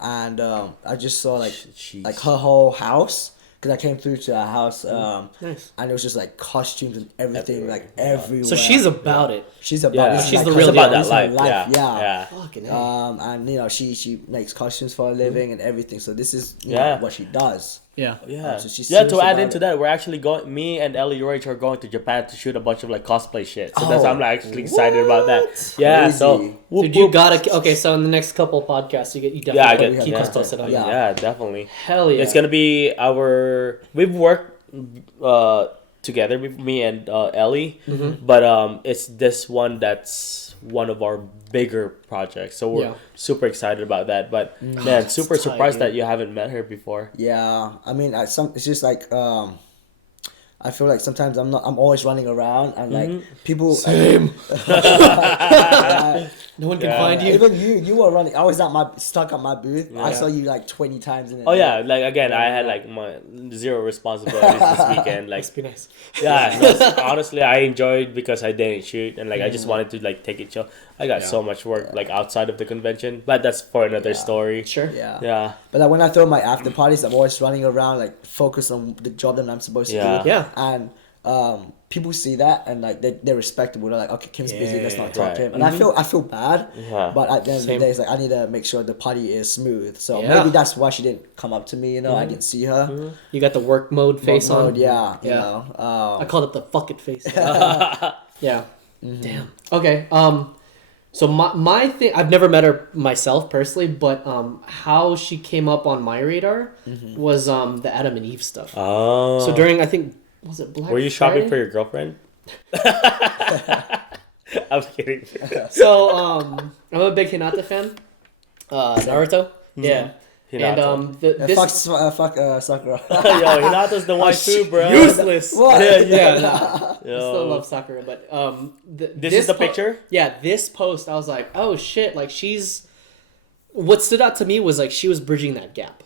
And I just saw like She's- like her whole house, cause I came through to her house. Nice. And it was just like costumes and everything, Everywhere. like everywhere. So she's about it. She's about yeah. this is, She's like, the her real It's about deal. that this is her life. Yeah, yeah. Fucking A. And you know she makes costumes for a living and everything. So this is you Yeah. know, what she does. Yeah. Yeah, So she's yeah. serious To add about into it. that, we're actually going. Me and Ellie Roach are going to Japan to shoot a bunch of like cosplay shit. So that's Oh, I'm like, actually excited about that. Yeah. So Crazy. whoop, Dude, you whoop. gotta. Okay, so in the next couple podcasts, you definitely Yeah, I get. keep Yeah, us posted on Yeah. that. yeah, definitely. Hell yeah. It's gonna be our. We've worked together with me and Ellie, but it's this one that's one of our bigger projects, so we're super excited about that. But man, super surprised that you haven't met her before. Yeah, I mean, it's just like I feel like sometimes I'm always running around and like people. Same. No one can find you. Even you were running. I was stuck at my booth. I saw you like 20 times in it. Oh yeah, like again, I had like my 0 responsibilities this weekend. Like, Must be nice. yeah, no, honestly, I enjoyed because I didn't shoot and like I just wanted to like take it chill. I got so much work like outside of the convention, but that's for another story. Sure. Yeah. But like when I throw my after parties, I'm always running around like focused on the job that I'm supposed to do. Yeah. And people see that and like they're respectable. They're like, okay, Kim's busy, let's not talk to him. And I feel bad, but at the end of the day, it's like I need to make sure the party is smooth. So maybe that's why she didn't come up to me. You know, I didn't see her. You got the work mode face on. Yeah. You know. I called it the fuck it face. Yeah. Damn. Okay. So my thing, I've never met her myself personally, but how she came up on my radar was the Adam and Eve stuff. Oh. So during, I think, was it Black Were you Friday? shopping for your girlfriend? I'm kidding. So I'm a big Hinata fan. Naruto. Yeah. Hinata. And Fuck Sakura. Yo, Hinata's the one too, bro. useless. What? Yeah. Nah. I Yo. still love Sakura, but This is the picture? Yeah, this post, I was like, oh shit, like what stood out to me was like she was bridging that gap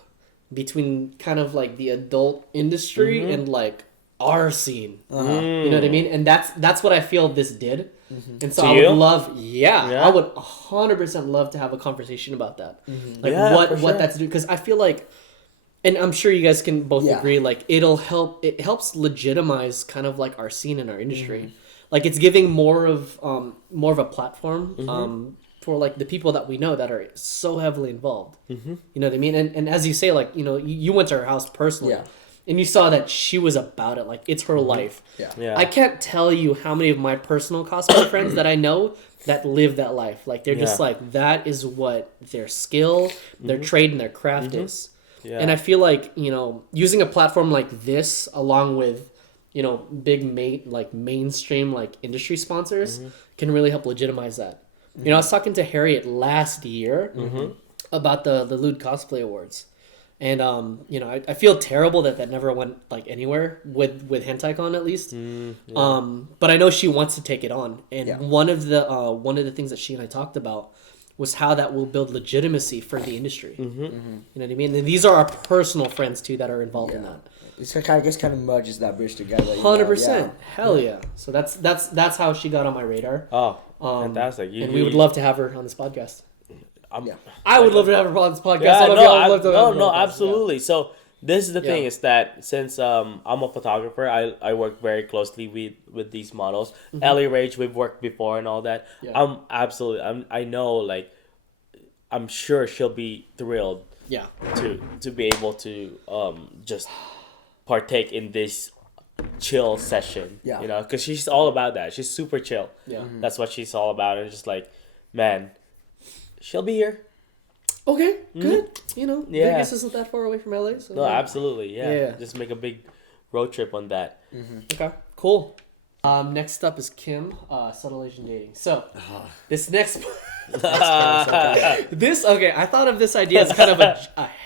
between kind of like the adult industry and like our scene. You know what I mean? And that's what I feel this did. And so To I you? would love, I would 100% love to have a conversation about that. Like what that's doing, because I feel like, and I'm sure you guys can both agree, like it helps legitimize kind of like our scene and our industry. Like it's giving more of a platform for like the people that we know that are so heavily involved. You know what I mean? And as you say, like, you know, you went to her house personally. And you saw that she was about it. Like, it's her life. Yeah. I can't tell you how many of my personal cosplay friends that I know that live that life. Like, they're just like, that is what their skill, their trade, and their craft is. Yeah. And I feel like, you know, using a platform like this along with, you know, big mainstream like industry sponsors can really help legitimize that. You know, I was talking to Harriet last year about the lewd cosplay awards. And you know, I feel terrible that never went like anywhere with HentaiCon at least. But I know she wants to take it on. And one of the things that she and I talked about was how that will build legitimacy for the industry. You know what I mean? And these are our personal friends too that are involved in that. It's kind of merges that bridge together. 100%. Hell yeah. So that's how she got on my radar. Oh, fantastic! And we would love to have her on this podcast. I would love to have her on this podcast. No, absolutely. So this is the thing is that since I'm a photographer, I work very closely with these models. Ellie Rage, we've worked before and all that. I know, like, I'm sure she'll be thrilled. To be able to just partake in this chill session. You know, because she's all about that. She's super chill. That's what she's all about. And just like, man. She'll be here. Okay, good. You know, Vegas isn't that far away from LA. So no, absolutely, yeah. Just make a big road trip on that. Okay, cool. Next up is Kim, Subtle Asian Dating. So, this next... I thought of this idea as kind of a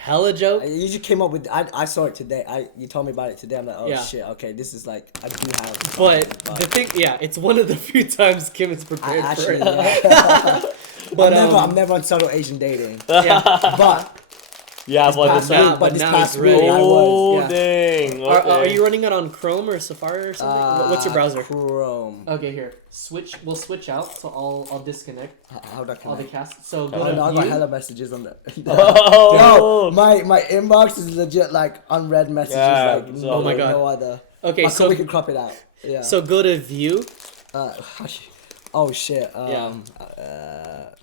hella joke. You just came up with... I saw it today. You told me about it today. I'm like, shit, okay, this is like... I do have... But the thing, it's one of the few times Kim is prepared for it. But I'm never on Subtle Asian Dating. But this past week I was. Dang. Okay. Are you running it on Chrome or Safari or something? What's your browser? Chrome. Okay, here. We'll switch out. So I'll disconnect. How do I connect? All the cast. So go to I got hella messages on that. Yo, my inbox is legit like unread messages. Oh my god. No other. Okay, so we can crop it out. Yeah. So go to view. Oh shit.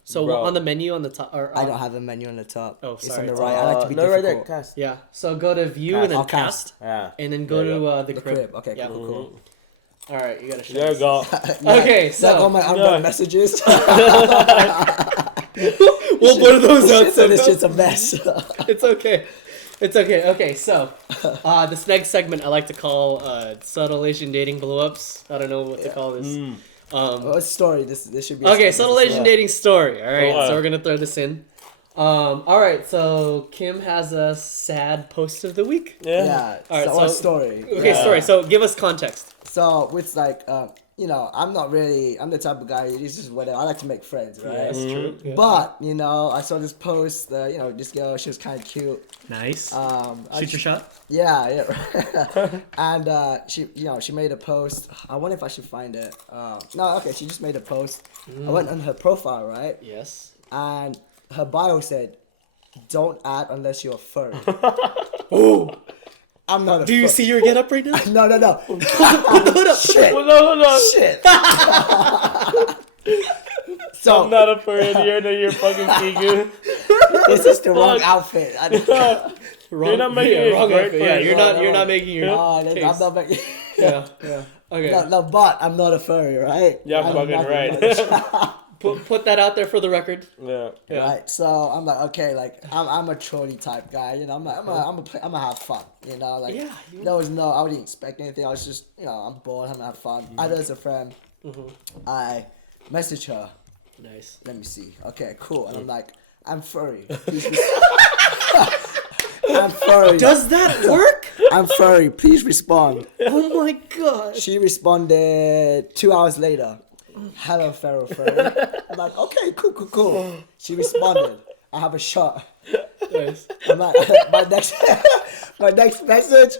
So on the menu on the top, I don't have a menu on the top. Oh, sorry. It's on the right. I like to be difficult. Right there, cast. Yeah. So go to view and then cast. Yeah. And then go to the crib. Okay. Cool. All right, you gotta show. There you go. Okay, so all my unread messages. We'll blur those out. So this shit's a mess. It's okay. It's okay. Okay, so this next segment I like to call subtle Asian dating blow-ups. I don't know what to call this. What's the story? This should be. Okay, subtle Asian dating story. All right, Oh, wow. so we're gonna throw this in. All right, so Kim has a sad post of the week. Yeah. All right, so, what story? Okay, story. So give us context. So it's like, you know, I'm the type of guy. It's just whatever. I like to make friends, right? Yeah, that's true. Yeah. But you know, I saw this post. You know, this girl. She was kind of cute. Nice. Shoot your shot. Yeah. Right. And she made a post. I wonder if I should find it. No, okay. She just made a post. I went on her profile, right? Yes. And her bio said, "Don't add unless you're a furry." Oh. I'm not a Do you see your get up right now? No. Hold up. Shit. Hold on. Shit. So I'm not a furry. You're fucking Kigu. this is the wrong outfit. You're not making it wrong great outfit. for Yeah, yourself. you're not making your. I'm case. not making. Yeah. Okay. No, but I'm not a furry, right? Yeah, I'm fucking nothing right. much. Put that out there for the record. Yeah. Right, so I'm like, okay, like I'm a trolley type guy, you know. I'm gonna have fun, you know. Like Yeah, I wouldn't expect anything. I was just, you know, I'm bored. I'm gonna have fun. I had her as a friend. I messaged her. Nice. Let me see. Okay, cool. And I'm like, I'm furry. I'm furry. Does that work? I'm furry. Please respond. Oh my god. She responded 2 hours later. Hello, feral furry. I'm like, okay, cool. She responded. I have a shot. Nice. I'm like, my next message.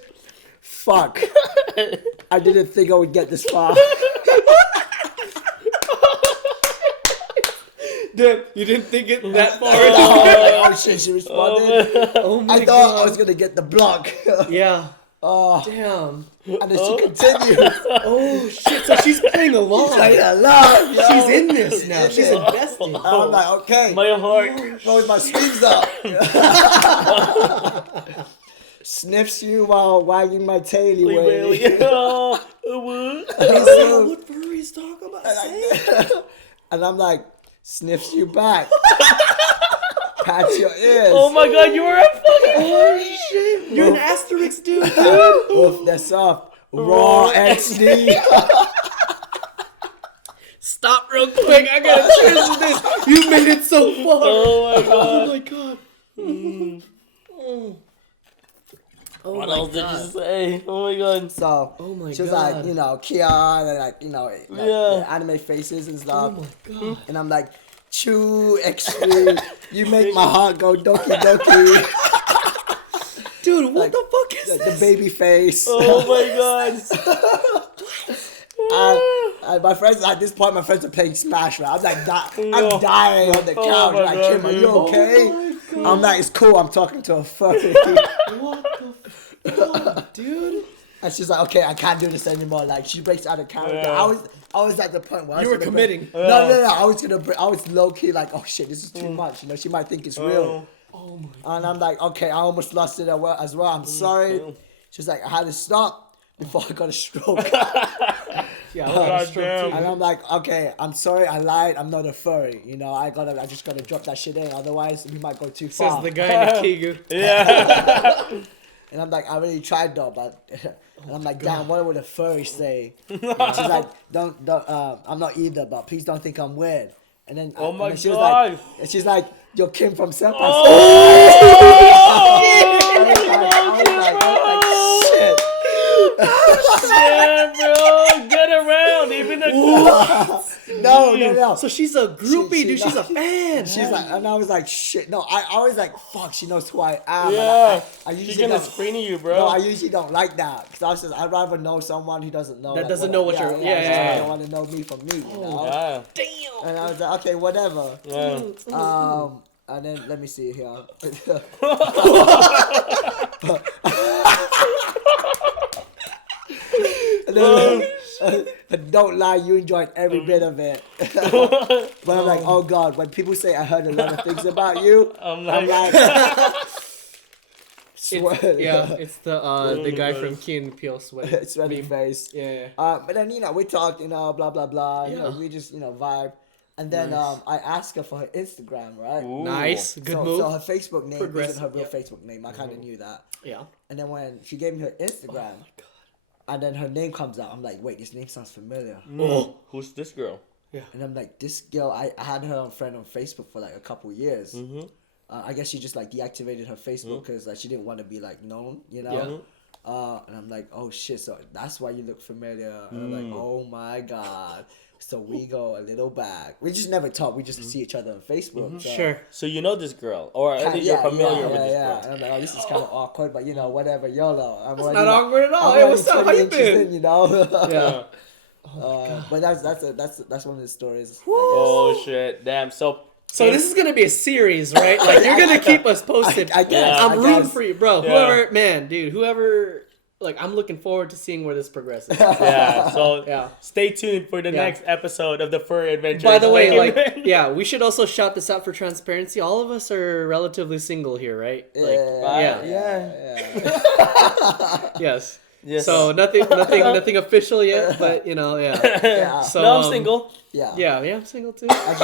Fuck. I didn't think I would get this far. Damn, you didn't think it that far. Oh shit, she responded. Oh my I thought god. I was gonna get the block. Yeah. Oh, Damn. and then she continued. Oh shit. So she's playing along. Like, hello, yo. She's in this now. in She's it. invested. And I'm like, okay. My heart. Throws my sleeves up. Sniffs you while wagging my taily way. What furries talk about? And I'm like, sniffs you back. Pats your ears. Oh my god, you were a fucking. Holy shit. You're an asterisk dude. Oof, they're soft. Raw XD. Stop real quick. I gotta choose this. You made it so far. Oh my god. Oh my god. Oh What my else did God. you say? Oh my god. So Oh my she was God. like, you know, Kian and like, you know, like, Yeah. anime faces and Oh stuff. my god. And I'm like, Chew XD, you make my heart go doki doki. Dude, what Like, the fuck is Like this? the baby face. Oh my god. And my friends, at this point, my friends are playing Smash, right? I'm like, No. I'm dying on the Oh couch. my Like, God, Kim, are dude. you okay? Oh my God. I'm like, it's cool. I'm talking to a furry. What the fuck, dude? And she's like, okay, I can't do this anymore. Like, she breaks out of character. Yeah. I was at the point where I You was were gonna break- committing. No. I was low key like, oh shit, this is too much. You know, she might think it's real. Oh my. And I'm like, okay, I almost lost it as well. I'm sorry. She's like, I had to stop before I got a stroke. Yeah, I God got a stroke damn. too. And I'm like, okay, I'm sorry, I lied. I'm not a furry. You know, I just gotta drop that shit in. Otherwise, we might go too Says far. the guy in the Kigu. Yeah. And I'm like, I really tried though, but and I'm like, damn, what would a furry say? And she's like, don't, I'm not either, but please don't think I'm weird. And then, Oh my and then she was God. like, and she's like, you're Kim from Senpai. Shit. Yeah, bro. Get around. Even the. No. So she's a groupie, She- dude. She's a fan. She's like, and I was like, shit. No, I was like, fuck. She knows who I am. And Yeah. I She's usually gonna don't. screen you, bro. No, I usually don't like that. Cause I'd rather know someone who doesn't know. That like, doesn't know what you're- yeah, just yeah. don't want to know me from me. You know? Yeah. Damn. And I was like, okay, whatever. Yeah. And then let me see here. And then, don't lie, you enjoyed every bit of it. But I'm like, oh god, when people say I heard a lot of things about you, I'm I'm like, like, swear. It's the guy from Key and Peele sweaty. Sweaty face. Yeah. But then, you know, we talked, you know, blah, blah, blah. You know, Yeah. we just, you know, vibe. And then Nice. I asked her for her Instagram, right? Ooh. Nice. Good so, move. So her Facebook name Progressive, isn't her real yeah. Facebook name. I kind of knew that. Yeah. And then when she gave me her Instagram, Oh my god. and then her name comes out, I'm like, wait, this name sounds familiar. Oh, who's this girl? And I'm like, this girl, I had her on friend on Facebook for like a couple years. Mm-hmm. I guess she just like deactivated her Facebook because like she didn't want to be like known, you know. Yeah. And I'm like, oh shit, so that's why you look familiar. And I'm like, oh my god. So we go a little back. We just never talk. We just see each other on Facebook. So. Sure. So you know this girl, or at least you're familiar with this girl. And I'm like, oh, this is kind of awkward, but you know, whatever, YOLO. I'm already, Not awkward at all. I'm Hey, already what's up? How 20 you inches been? in, you know. Yeah. But that's one of the stories. Oh shit! Damn. So this is gonna be a series, right? Like you're gonna keep us posted. I guess. I'm I rooting guess. for you, bro. Yeah. Whoever, man, dude, whoever. Like I'm looking forward to seeing where this progresses. yeah. So Yeah. stay tuned for the Yeah. next episode of the Furry Adventures. By the way, like, yeah, we should also shout this out for transparency. All of us are relatively single here, right? Like, yeah. yes. Yes. So nothing official yet, but you know, yeah. Yeah. So no, I'm single. Yeah. Yeah, I'm single too. I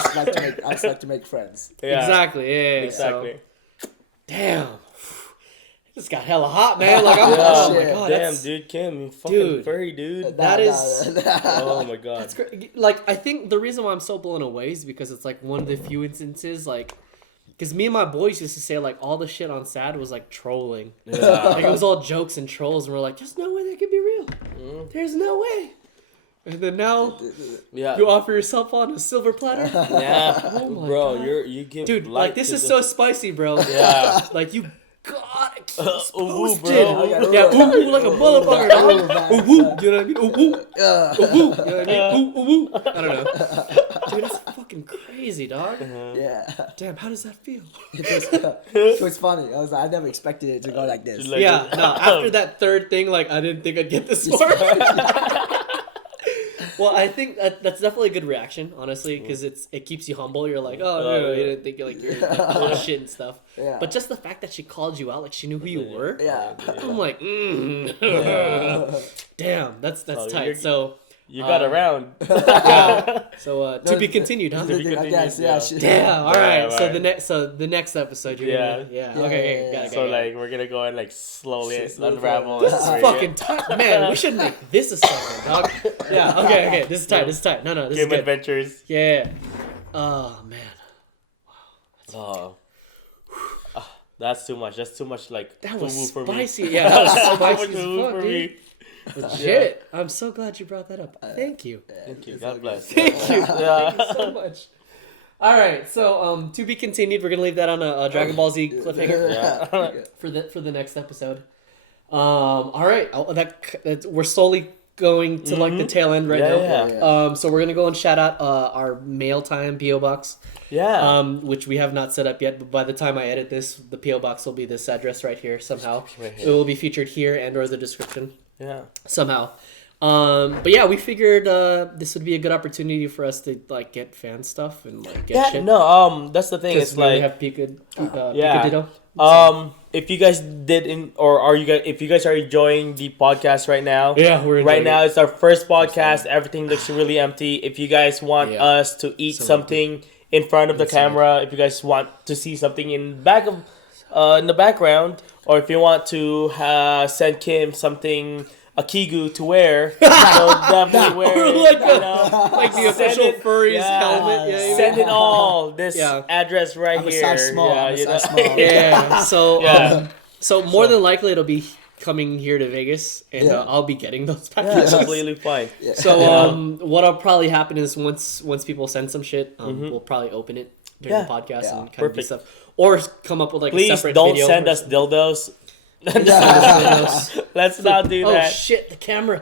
just like to make friends. Yeah. Exactly. Yeah. Exactly. So, damn. It just got hella hot, man. Like, Yeah. oh my shit. god. Damn, that's- dude, Kim, you fucking Dude. furry, dude. That is- Oh my god. That's great. Like, I think the reason why I'm so blown away is because it's like one of the few instances, like, because me and my boys used to say like all the shit on SAD was like trolling. Yeah. Like it was all jokes and trolls, and we're like, there's no way that could be real. There's no way. And then now Yeah. you offer yourself on a silver platter, Yeah. Oh my bro, God. you give dude. light Like this to is the- so spicy, bro. Yeah. Like you gotta keep us Ooh, posted. bro. Yeah, ooh, like a motherfucker, Ooh, dog. man. Ooh, you know what I mean? Ooh, you know what I mean? Ooh. I don't know. Dude, that's fucking crazy, dog. Yeah. Damn, how does that feel? So it's funny. I never expected it to go like this. Just like- Yeah, no, after that third thing, like, I didn't think I'd get this far. Well, I think that's definitely a good reaction, honestly, because it keeps you humble. You're like, oh, no, you didn't think like you're like, shit and stuff. Yeah. But just the fact that she called you out, like she knew who you were. Yeah. I'm like, damn, that's Oh, tight. you're- So, You got around. yeah. So to be continued, huh? To be I guess, yeah. continued, Damn. All right. Yeah, So the next episode, you're gonna, Yeah. Okay. Got it. So like we're gonna go and like slowly Slowly unravel. This the is story. fucking tight, man. We should make this a segment, dog. Yeah. Okay. This is tight. No, this is Game good. Adventures. Yeah. Oh man. Oh. That's too much. That's too much like That was foo-woo for me. spicy. Yeah, that was Too much spicy as foo-woo fuck, for dude. me. Legit. I'm so glad you brought that up. Thank you. Thank you. God bless. Thank you. Yeah. Thank you so much. All right. So to be continued. We're gonna leave that on a Dragon Ball Z cliffhanger Yeah. for the next episode. All right. We're slowly going to like the tail end right now. Yeah. So we're gonna go and shout out our mailtime P.O.Box. Yeah. Which we have not set up yet, but by the time I edit this, the P.O. Box will be this address right here somehow. Right here. It will be featured here and or the description Yeah. somehow. But yeah, we figured this would be a good opportunity for us to like get fan stuff and like get Yeah. shit. No. That's the thing. Because It's we like have yeah. Picadillo. If you guys if you guys are enjoying the podcast right now, Yeah, we're right enjoying now it. it's our first podcast. Everything looks really empty. If you guys want Yeah. us to eat So something in front of the Inside. camera, if you guys want to see something in the background, or if you want to send Kim something. A kigu to wear, so definitely wear Or it. like you know? like the Send official it- furries yeah. helmet. Yeah, Send it all. This Yeah. address right I'm a here. size small. Yeah, I'm a you know? size small. Yeah. So Yeah. so more than likely it'll be coming here to Vegas, and Yeah. I'll be getting those Yeah, packages. completely fine. So Yeah. what'll probably happen is once people send some shit, we'll probably open it during the Yeah. podcast Yeah. and kind of do Perfect. stuff, or come up with like a Please separate don't video send or us something. dildos. Dildos. Let's not do Oh that. shit! The camera.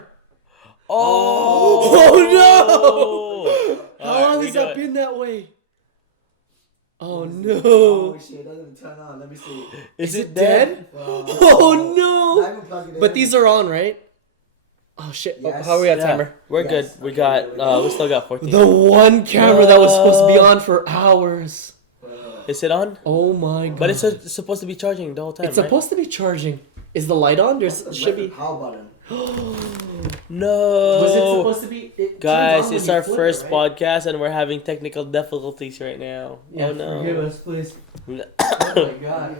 Oh, no! How Alright, long we has do that it. been that way? Oh Oh no! shit, it doesn't even turn on. Let me see. Is it Dead? Wow. Oh Not no! even plug it But in. these are on, right? Oh shit! Oh, Yes. how are we at Yeah, timer? we're Yes. good. We got. We still got 14. The one camera that was supposed to be on for hours. Is it on? Oh my god! But it's supposed to be charging the whole time. It's supposed to be charging. Is the light on? There's should be. Power button. No. Was it supposed to be? It Guys, turns on it's when you our flip first it, right? podcast and we're having technical difficulties right now. Yeah, Oh no. forgive us, please. Oh my god.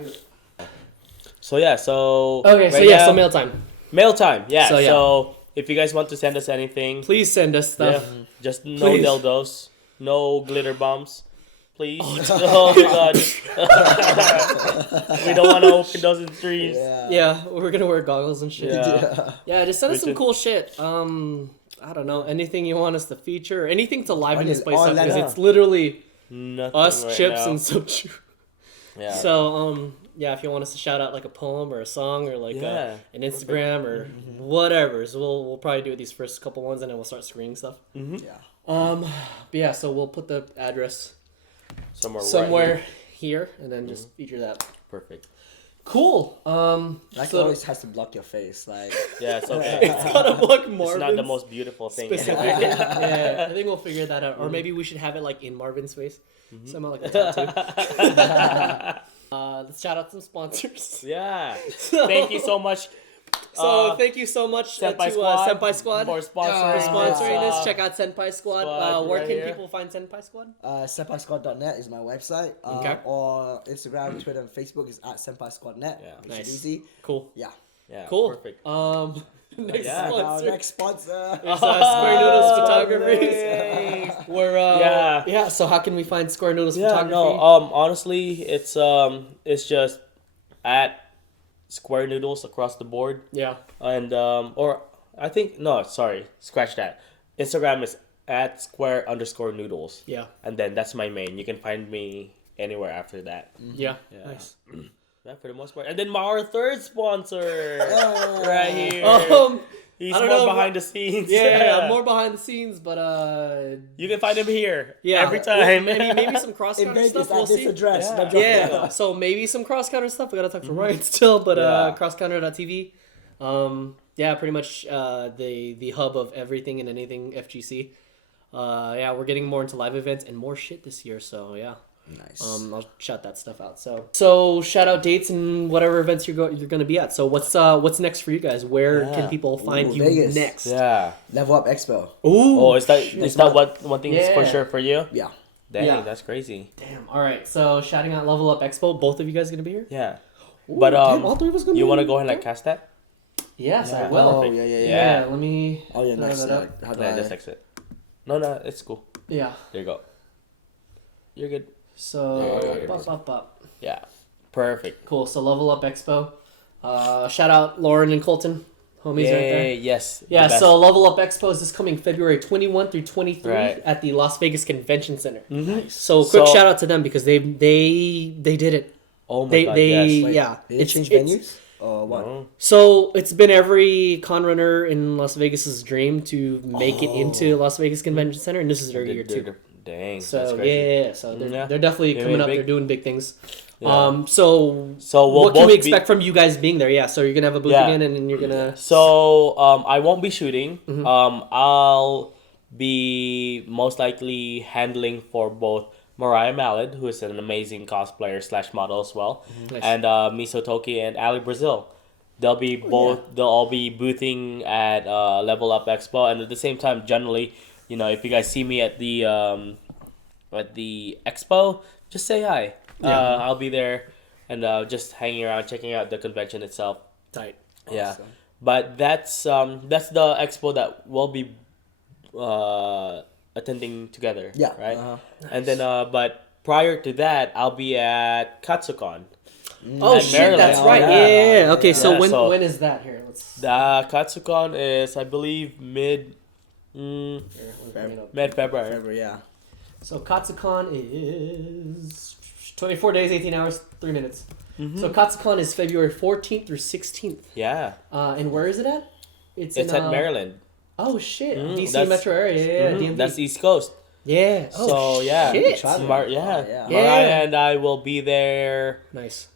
So yeah, so Okay, so right yeah, now- so mail time. mail time. Yeah. So, So, yeah. if you guys want to send us anything, Please send us yeah, stuff. just no Please. dildos, no glitter bombs, please. Oh, Oh, my god. We don't want to open those in streams. Yeah, we're gonna wear goggles and shit. Yeah. Yeah, just send us We some should- cool shit. I don't know, anything you want us to feature, or anything to liven this place all up, that- because yeah. it's literally Nothing us, right chips, now. and soju. Yeah. So, yeah, if you want us to shout out like a poem or a song or like Yeah. an Instagram or whatever, so we'll probably do these first couple ones and then we'll start screening stuff. Mm-hmm. Yeah. But yeah, so we'll put the address Somewhere. somewhere Right here and then just feature that. Perfect. Cool. Like So- always has to block your face. Like Yeah, it's okay. It's gotta look It's Marvin's not the most beautiful thing. specific. Anyway. Yeah, I think we'll figure that out. Or maybe we should have it like in Marvin's face. Somehow like a tattoo. Let's shout out some sponsors. Yeah. Thank you so much. So thank you so much Senpai to Squad, Senpai Squad for for sponsoring, sponsoring this. this. Check out Senpai Squad. Squad Where right can here. people find Senpai Squad? senpaisquad.net is my website. Okay. Or Instagram, Twitter, and Facebook is at senpaisquadnet. Yeah. Which Nice. is easy. Cool. Yeah. Yeah. Cool. Perfect. Next Yeah. sponsor Next sponsor. is SquareNoodles Photography. Yay. We're Yeah. So how can we find SquareNoodles Yeah. Photography? No. Honestly, it's just at SquareNoodles across the board, Yeah. and or I think no, sorry, scratch that. Instagram is at @square_noodles, Yeah. and then that's my main. You can find me anywhere after that. Yeah. Yeah. Nice. Yeah, for the most part. And then our third sponsor right here. He's I don't more know, behind the scenes. Yeah, more behind the scenes, but You can find him here. yeah, every time. maybe some cross In counter Vegas stuff. at We'll this see. address. Yeah. No joke. Yeah, so maybe some cross counter stuff. We gotta talk to Ryan still, but Yeah. crosscounter.tv. Yeah, pretty much the hub of everything and anything FGC. Yeah, we're getting more into live events and more shit this year. So yeah, Nice. I'll shout that stuff out. So shout out dates and whatever events you're gonna be at. So what's next for you guys? Where Yeah. can people find Ooh, you Vegas. next? Yeah. Level Up Expo. Ooh. Oh, is that Next what one thing is for Yeah. sure for you? Yeah. Dang, Yeah. that's crazy. Damn. All right. So shouting out Level Up Expo. Both of you guys gonna be here? Yeah. Ooh, But damn, all three of us gonna you be want to here? go ahead and like cast that? Yes, I Yeah. will. Oh, Perfect. yeah. Yeah. Let me. Oh, yeah, throw nice. that up. How do Yeah, I... just exit. No, it's cool. Yeah. There you go. You're good. So. Yeah. Bop. Yeah. Perfect. Cool. So Level Up Expo. Shout out Lauren and Colton, homies right there. Yay, yes. Yeah. the best. So Level Up Expo is this coming February 21 through 23 Right. at the Las Vegas Convention Center. Mhm. So quick So- shout out to them because they did it. Oh my They god, they yes. Wait, yeah. Did they change venues? Or what? No. So it's been every con runner in Las Vegas's dream to make it into Las Vegas Convention Center, and this is their year too. Dang, that's So crazy. yeah, so they're, Yeah. they're definitely They're coming up. big. They're doing big things. Yeah. So So we'll what can both we be- expect from you guys being there? Yeah, so you're gonna have a booth Yeah. again, and then you're gonna. So I won't be shooting. Mm-hmm. I'll be most likely handling for both Mariah Malad, who is an amazing cosplayer / model as well, Nice. and Miso Toki and Ali Brazil. They'll be both. They'll all be boothing at Level Up Expo, and at the same time, generally, if you guys see me at the expo, just say hi. Yeah. I'll be there, and just hanging around, checking out the convention itself. Tight. Yeah, Awesome. but that's the expo that we'll be attending together. Yeah. Right. Uh-huh. And then but prior to that, I'll be at Katsucon. Oh At shit, Maryland. that's Oh, right. yeah. Yeah. Okay, so Yeah, when so- when is that here? Let's. Katsucon is, I believe, Here, let me bring it up. mid-February. February, yeah. So Katsucon is 24 days, 18 hours, 3 minutes. Mhm. So Katsucon is February 14th through 16th. Yeah, And where is it at? it's in, at Maryland. Oh shit, DC that's- metro area. Yeah, Mhm, DMV. That's East Coast. Yeah. Oh, So, yeah. Shit. Travel. Yeah. Yeah. Mariah and I will be there. Nice.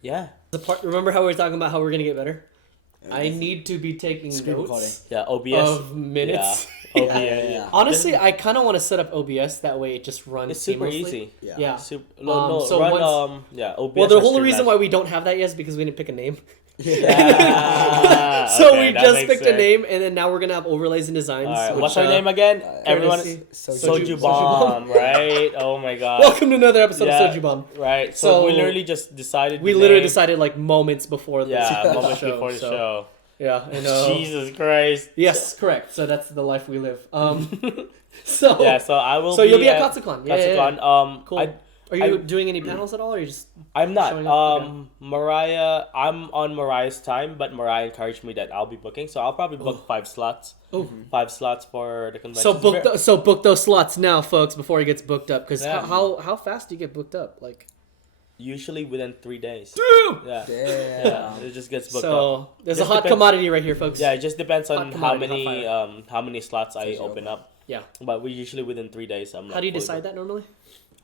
Yeah. The part. Remember how we were talking about how we're gonna get better? I need to be taking Screen notes recording. Yeah. OBS. of minutes. Yeah. Yeah, OBS. yeah. Honestly, I kind of want to set up OBS that way it just runs. It's super seamlessly. easy. Yeah. Yeah. Super, So run once- OBS. Well, the or whole reason why Streamlabs. we don't have that yet is because we didn't pick a name. Yeah. So So Okay, we that just makes picked a sense. name, and then now we're gonna have overlays and designs. All right, which, what's our name again? Everyone, courtesy- SojuBomb, right? Oh my god. Welcome to another episode Yeah, of SojuBomb. Right. So, So we literally just decided. We the literally name. decided like moments before the Yeah, the moments show, before the so- show. Yeah, I know. Jesus Christ. Yes, correct. So that's the life we live. So Yeah, so I will. So you'll be at Katsucon. Yeah, Katsucon. Cool. I, Are you doing any panels at all, or are you just? I'm not. Showing up? Okay. Mariah. I'm on Mariah's time, but Mariah encouraged me that I'll be booking, so I'll probably book 5 slots. Oh. 5 slots for the convention. So book those slots now, folks, before he gets booked up. Because Yeah. how fast do you get booked up? Like. Usually within 3 days. Yeah. Damn. Yeah. It just gets booked up. So there's Just a hot depends- commodity right here, folks. Yeah, it just depends on Hot commodity, how many slots I Says open up. Yeah. But we usually within 3 days. How do you decide that normally?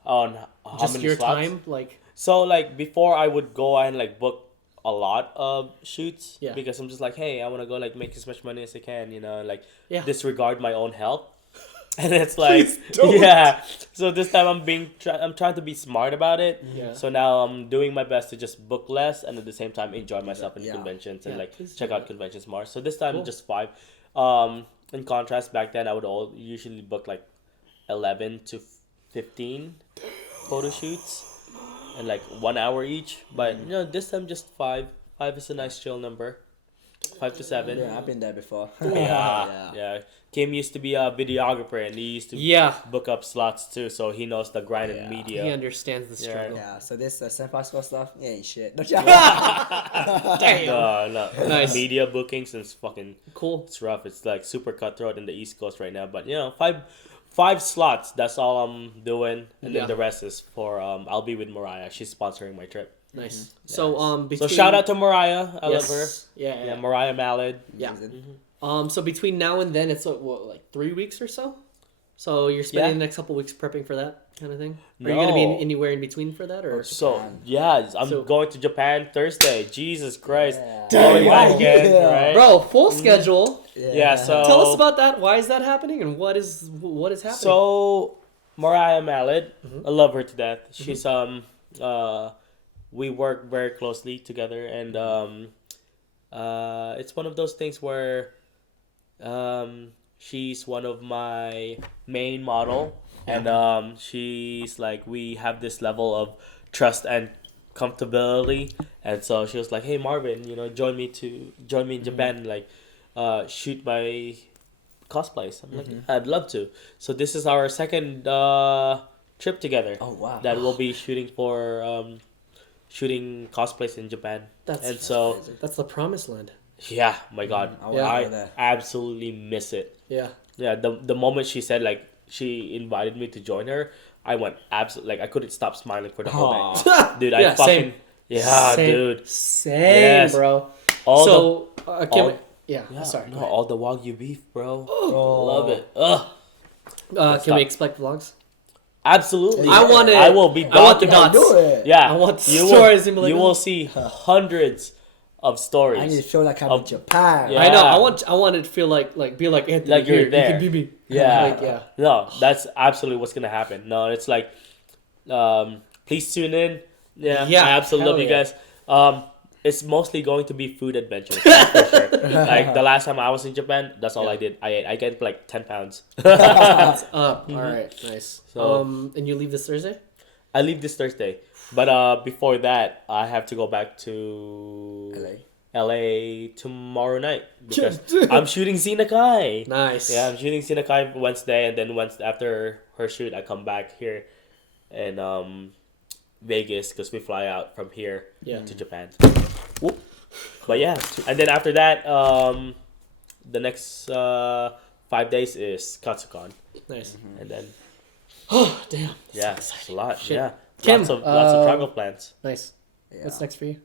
On how Just many your slots? time, like. So like before I would go and like book a lot of shoots Yeah. because I'm just like, hey, I want to go like make as much money as I can, like Yeah. disregard my own health. And it's like, Please don't. yeah. So this time I'm trying to be smart about it. Yeah. So now I'm doing my best to just book less and at the same time enjoy myself in Yeah. conventions and Yeah, like please check do out that. conventions more. So this time Cool. just 5. In contrast, back then I would usually book like 11 to 15 photo shoots and like 1 hour each. But this time just 5. 5 is a nice chill number. 5 to 7. Yeah, I've been there before. Yeah. Kim used to be a videographer and he used to Yeah. book up slots too, so he knows the grind in He media. understands the struggle. Yeah, so this Senpai Squad stuff, yeah, ain't shit. Damn. No. Nice. Media bookings is fucking Cool. it's rough. It's like super cutthroat in the East Coast right now. But 5 slots. That's all I'm doing, and Yeah. then the rest is for I'll be with Mariah. She's sponsoring my trip. Nice. So So between, shout out to Mariah. I yes. love her. Yeah. Yeah, Mariah Mallard. Yeah. Amazing. So between now and then, it's like 3 weeks or so. So you're spending Yeah. the next couple weeks prepping for that kind of thing. Are you gonna be No. anywhere in between for that, or? So Japan. yeah, I'm So- going to Japan Thursday. Jesus Christ. Yeah. Damn, Wow, wow. again, Yeah. right? Bro, full schedule. Yeah, so Tell us about that. Why is that happening, and what is happening? So Mariah Mallard, Mm-hmm. I love her to death. She's we work very closely together, and it's one of those things where she's one of my main model, and she's like we have this level of trust and comfortability, and so she was like, "Hey Marvin, join me in Japan, like shoot my cosplays." I'm like, "I'd love to." So this is our second trip together. Oh, wow. That we'll be shooting for shooting cosplays in Japan. That's And so that's the promised land. yeah, my God, I wanna go I there. absolutely miss it. Yeah. Yeah, the moment she said like she invited me to join her, I went absolutely like I couldn't stop smiling for the whole night. Dude, I Yeah, fucking same. yeah, Same. dude. Same, Yes. bro. All So can all- we, yeah. Yeah, Sorry. no, go all the Wagyu beef, bro. Oh. Love it. Ugh. ahead. Can we stop. expect vlogs? Absolutely. I want it. I will be I want the documenting- dots. Do it. Yeah. I want you stories will, and be like, you oh. will see hundreds of stories. I need to feel like I'm in Japan. Yeah. I know. I want it to feel like be like Anthony. Like you're here, there. You can be me. Yeah. Like, yeah. No, that's absolutely what's gonna happen. No, it's like, please tune in. Yeah, Yeah, I absolutely love hell you yeah. guys. It's mostly going to be food adventures that's for sure. Like the last time I was in Japan, that's all I did. I ate. I gained like 10 pounds. All right. Nice. So- And you leave this Thursday? I leave this Thursday, but before that, I have to go back to LA tomorrow night because I'm shooting Xenakai. Nice. Yeah, I'm shooting Xenakai Wednesday, and then after her shoot, I come back here in Vegas because we fly out from here to Japan. Whoop. But yeah, and then after that, the next 5 days is Katsucon, Nice. and then Oh damn. yeah, it's a lot. Shit. Yeah, Kim, lots of travel plans. Nice. Yeah. What's next for you?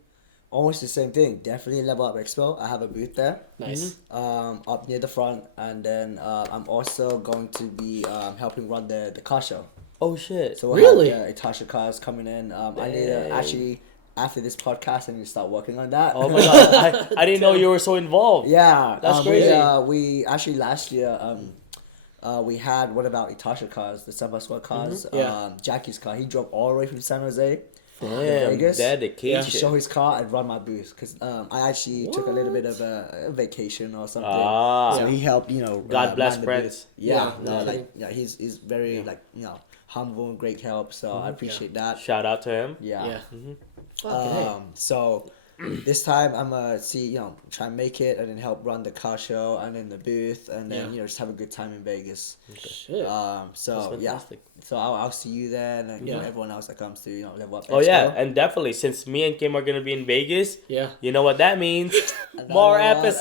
Almost the same thing. Definitely Level Up Expo. I have a booth there. Nice. Up near the front, and then I'm also going to be helping run the car show. Oh shit! So Really? have, Itasha cars coming in. I need to actually after this podcast, I need to start working on that. Oh my god, I didn't know you were so involved. Yeah, That's crazy. We actually last year we had one of our Itasha cars, the Senpai Squad cars. Yeah. Jackie's car. He drove all the way from San Jose Damn, Vegas to dedication. show his car and run my booth because I actually took a little bit of a vacation or something. Ah. So he helped, God bless man the friends. booth. Yeah, Yeah, no, yeah. he's very humble and great help. So I appreciate that. Shout out to him. Yeah. Okay. So this time I'm gonna try and make it and then help run the car show and then the booth and then just have a good time in Vegas. Shit. So That's yeah, fantastic. so I'll see you there and everyone else that comes to Level Up. Oh yeah, Expo. and definitely since me and Kim are gonna be in Vegas, Yeah. you know what that means? Another More one. episodes.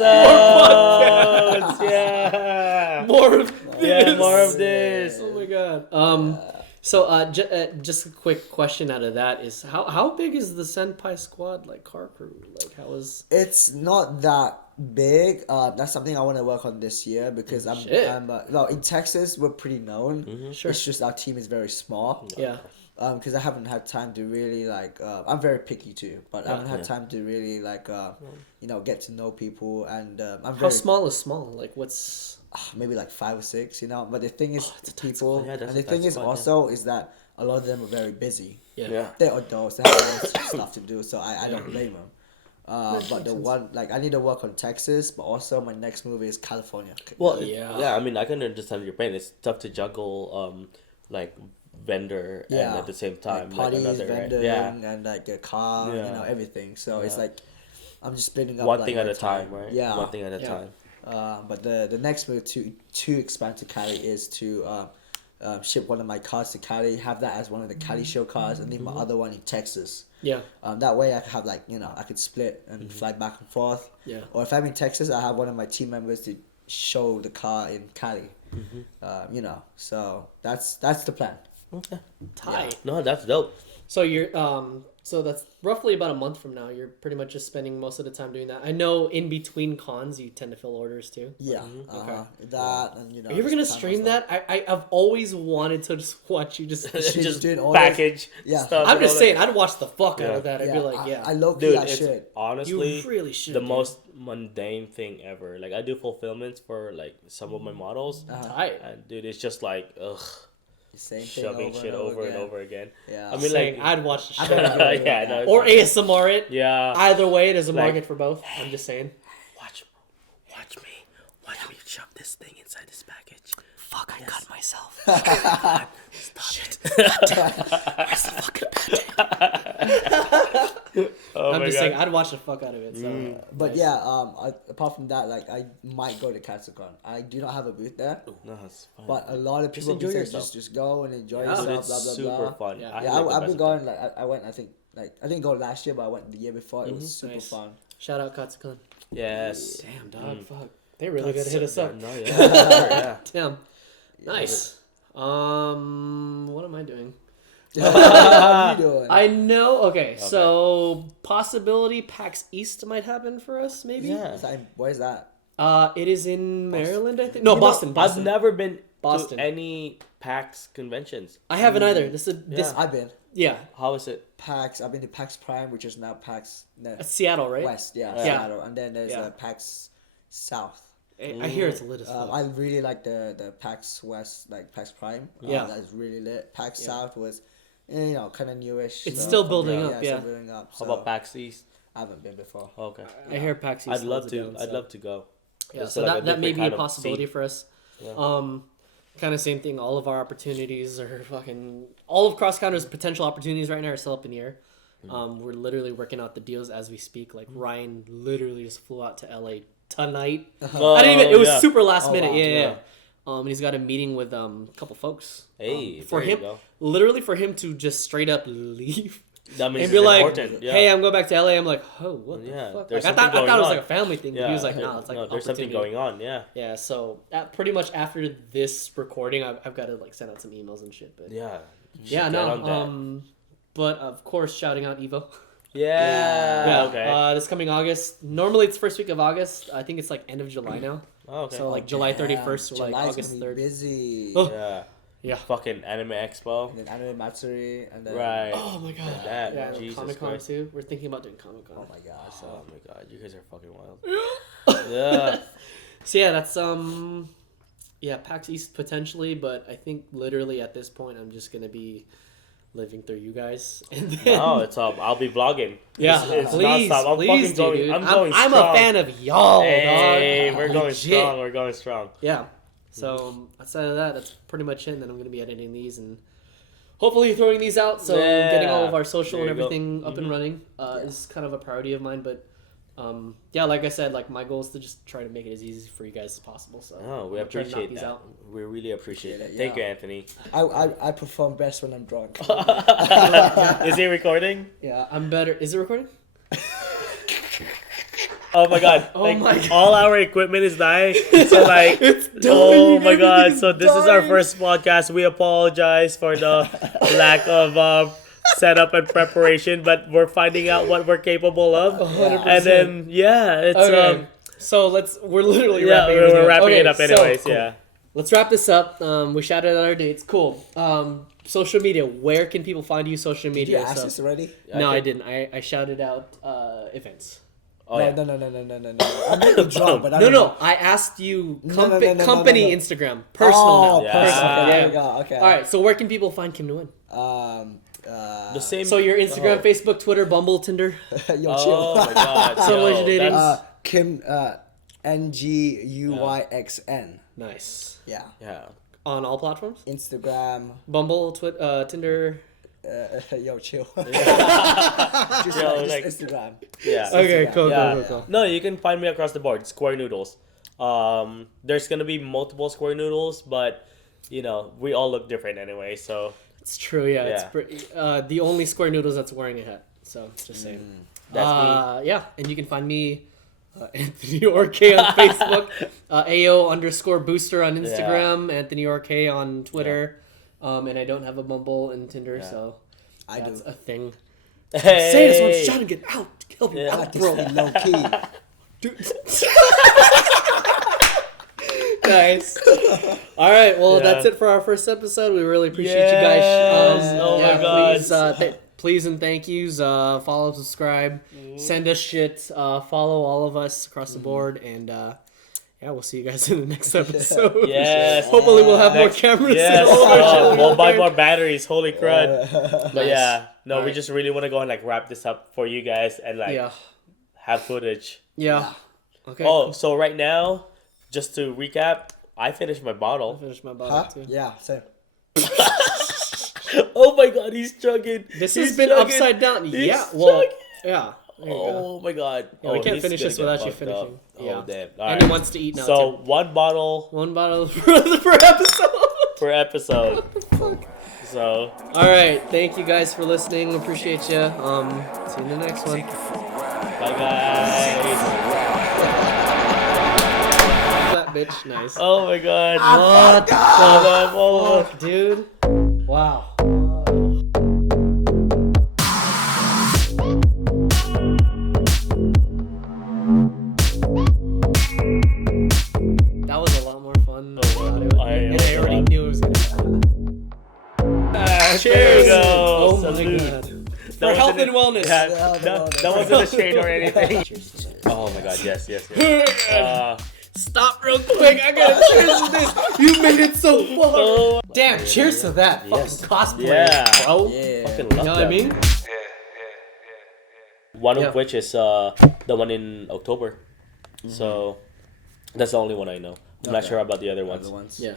Yeah. More of Yeah, this. more of this. Oh my god. So just a quick question out of that is how big is the Senpai squad, like car crew? Like how is It's not that big. That's something I want to work on this year because Shit. well, in Texas we're pretty known. Sure. It's just our team is very small. Yeah. Because I haven't had time to really I'm very picky too, but I haven't had time to really get to know people and I'm How very small is small? Like what's maybe like 5 or 6, But the thing is, people, Yeah, that's and the a thing tight is squad, also is that a lot of them are very busy. Yeah. They're adults. They have their own stuff to do, so I don't blame them. But the one I need to work on Texas, but also my next move is California. Well, Yeah. yeah. I mean, I can understand your pain. It's tough to juggle, like vendor and at the same time parties, another vending, yeah. and a car, Yeah. everything. So it's like I'm just splitting up One like, thing my at a time, right? Yeah. One thing at a Yeah. time. But the next move to expand to Cali is to ship one of my cars to Cali, have that as one of the Cali show cars, and leave my other one in Texas. yeah. That way I could have I could split and fly back and forth. Yeah. Or if I'm in Texas, I have one of my team members to show the car in Cali. So that's the plan. Okay. Tight. No, that's dope. So you're so that's roughly about a month from now. You're pretty much just spending most of the time doing that. I know in between cons you tend to fill orders too. Yeah. Okay. That and Are you ever gonna stream that? I've always wanted to just watch you just. Just doing orders. package Yeah. stuff. I'm and just all saying, I'd watch the fuck out Yeah. of that. I'd be like, yeah, I low that. Dude, I it's should. honestly you really should. the dude. most mundane thing ever. Like I do fulfillments for like some of my models, tight. and dude, it's just like ugh, Same thing shoving shit over and over again. Yeah. I mean, Saying like, I'd watch the I show. don't know. yeah, no, Or ASMR it. yeah. Either way, there's a Like- market for both. I'm just saying. Watch me shove this thing inside this package. Fuck, I cut myself. Shit. Where's the fucking package? Oh I'm my just God. saying, I'd watch the fuck out of it. So, But nice. yeah, apart from that, I might go to Katsucon. I do not have a booth there, No, it's fine. but a lot of people enjoy be saying, yourself. just go and enjoy Yeah. Dude, yourself. it's Blah blah super blah. fun. Yeah. I Yeah, had, like, the I've been best going. time. Like I went. I think I didn't go last year, but I went the year before. It was super Nice. fun. Shout out Katsukan. Yes. Damn, dog, fuck. They really gotta hit us up. No, yeah. Damn. Nice. What am I doing? What are you doing? I know. Okay, so possibility PAX East might happen for us, maybe. Yeah. Where's that? It is in Maryland, I think. No, You know, Boston. Boston. I've never been Boston. to any PAX conventions. I haven't either. This is this. I've been Yeah, How is it? PAX. I've been to PAX Prime, which is now PAX Seattle, right? West. Yeah, Yeah. Seattle, and then there's Yeah. PAX South. I hear it's lit as fuck. I really like the PAX West, like PAX Prime. Yeah. That's really lit. PAX Yeah. South was, kind of newish. It's so- still building up, still yeah. building up. How So about PAX East? I haven't been before. Okay. I hear PAX East. I'd love holds it to. down, I'd so. love to go. Yeah, It's so like a that may different be a kind of possibility scene. for us. Yeah. Kind of same thing. All of our opportunities are fucking. All of Cross Counter's potential opportunities right now are still up in the air. We're literally working out the deals as we speak. Like Ryan literally just flew out to LA tonight. I didn't even. It was yeah. super last Oh, minute. wow. Yeah. And he's got a meeting with a couple folks. Hey, For there you him, go. literally for him to just straight up leave. That means And be it's like, important. Yeah. hey, I'm going back to LA. I'm like, oh, what the Yeah, fuck? there's Like, I something thought it going was on. like a family thing. But he was like, no, it's like there's something opportunity. going on. Yeah. Yeah, so pretty much after this recording, I've got to like send out some emails and shit. But Yeah. yeah, Get on that. no. But of course, shouting out Evo. Yeah. Yeah. Okay. This coming August. Normally it's first week of August. I think it's like end of July now. Oh, okay. So like July 31st or like July's August gonna be 3rd. busy. Oh. yeah. Yeah. Fucking Anime Expo. And then Anime Matsuri, and then Right. Oh my god. That, Yeah, Jesus Comic Con Christ. too. We're thinking about doing Comic Con. oh my gosh. Oh my god, you guys are fucking wild. Yeah. So yeah, that's yeah, PAX East potentially, but I think literally at this point I'm just gonna be living through you guys. And then, Oh, it's I'll be vlogging. yeah, it's please, nonstop. I'm please, fucking going. dude. I'm going I'm a strong. fan of y'all, Hey, dog. we're going Legit. strong. We're going strong. Yeah. So outside of that, that's pretty much it. And then I'm gonna be editing these and hopefully throwing these out. So getting all of our social There and you go. everything up and running is kind of a priority of mine. But yeah, like I said, like my goal is to just try to make it as easy for you guys as possible. So Oh, we I'm gonna try to knock appreciate these that. out. We really appreciate it. Yeah. Thank you, Anthony. I perform best when I'm drunk. Is he recording? Yeah, I'm better. Is it recording? Oh my god! Oh like, my God. all our equipment is dying. So like, oh my god! So this is our first podcast. We apologize for the lack of setup and preparation, but we're finding out what we're capable of. 100%. And then it's Okay. So we're literally yeah, wrapping we're everything up. wrapping Okay, it up so, anyways. cool. Yeah. Let's wrap this up. We shouted out our dates. Cool. Social media. Where can people find you? Social Did you media. ask this already? No, I think- didn't. I shouted out events. Oh yeah. No. I made you drunk, but I don't No. know. I asked you No, no. company Instagram. Personal Oh, now. Yeah. personal. Personal. Okay, Yeah. there we go. Okay. All right. So where can people find Kim Nguyen? The same. So your Instagram, Facebook, Twitter, Bumble, Tinder. Yo, Oh chill. my god. So what yo, you dating? that's- Kim NGUYXN. Nice. Yeah. Yeah. On all platforms. Instagram. Bumble, Tinder. Yo, chill. Yo, just like- Instagram. Yeah. Okay. Instagram. Cool. Yeah. Cool. No, you can find me across the board. SquareNoodles. There's gonna be multiple SquareNoodles, but we all look different anyway. So It's true. Yeah. It's Yeah. the only SquareNoodles that's wearing a hat. So just saying. that's me. Yeah, and you can find me, Anthony ORQUE on Facebook, AO_booster on Instagram, Anthony ORQUE on Twitter, and I don't have a Bumble and Tinder, so I that's do. a thing. Hey. Say this one's trying to get out. Help me Yeah. out, This bro. is low key. Dude. Nice. All right, well, Yeah. that's it for our first episode. We really appreciate you Yes. guys. Oh my God. Please, please and thank yous. Follow, subscribe, send us shit. Follow all of us across the board, and yeah, we'll see you guys in the next episode. Yes. Hopefully, we'll have more Next- cameras. Yes. and all of our shit We'll buy prepared. more batteries. Holy crud. But Nice. yeah, no, we Alright. just really want to go and like wrap this up for you guys and like Yeah. have footage. Yeah. Okay. Oh, so right now, just to recap, I finished my I'll bottle. finish my bottle Huh? too. Yeah, same. Oh my god, he's chugging. This He's has been chugging. upside down. He's Yeah. Well. chugging. Yeah. There you go. Oh my god. Yeah, we Oh, can't he's finish gonna this get without you fucked up. finishing. Oh Yeah. damn. And Alright. he wants to eat now. So too. one bottle One bottle per episode. per episode. So All right, thank you guys for listening. Appreciate you. See you in the next one. bye guys. That bitch, nice. Oh my god. What the Oh, fuck, dude? Wow. That was a lot more fun than I thought it would be. And I already knew it was gonna be fun. There Cheers! you go. Oh my Salute. god. That For health wasn't and wellness. Yeah, Yeah, that wasn't a shade or anything. Oh my god, yes. Stop real quick. I gotta cheers to this. You made it so far. Oh, Damn, cheers to that. Yes. Fucking cosplay, Yeah. bro. Yeah. fucking You love know what I them. mean? One Yeah. of which is the one in October. So that's the only one I know. I'm not Okay. sure about the other ones. Other ones. Yeah.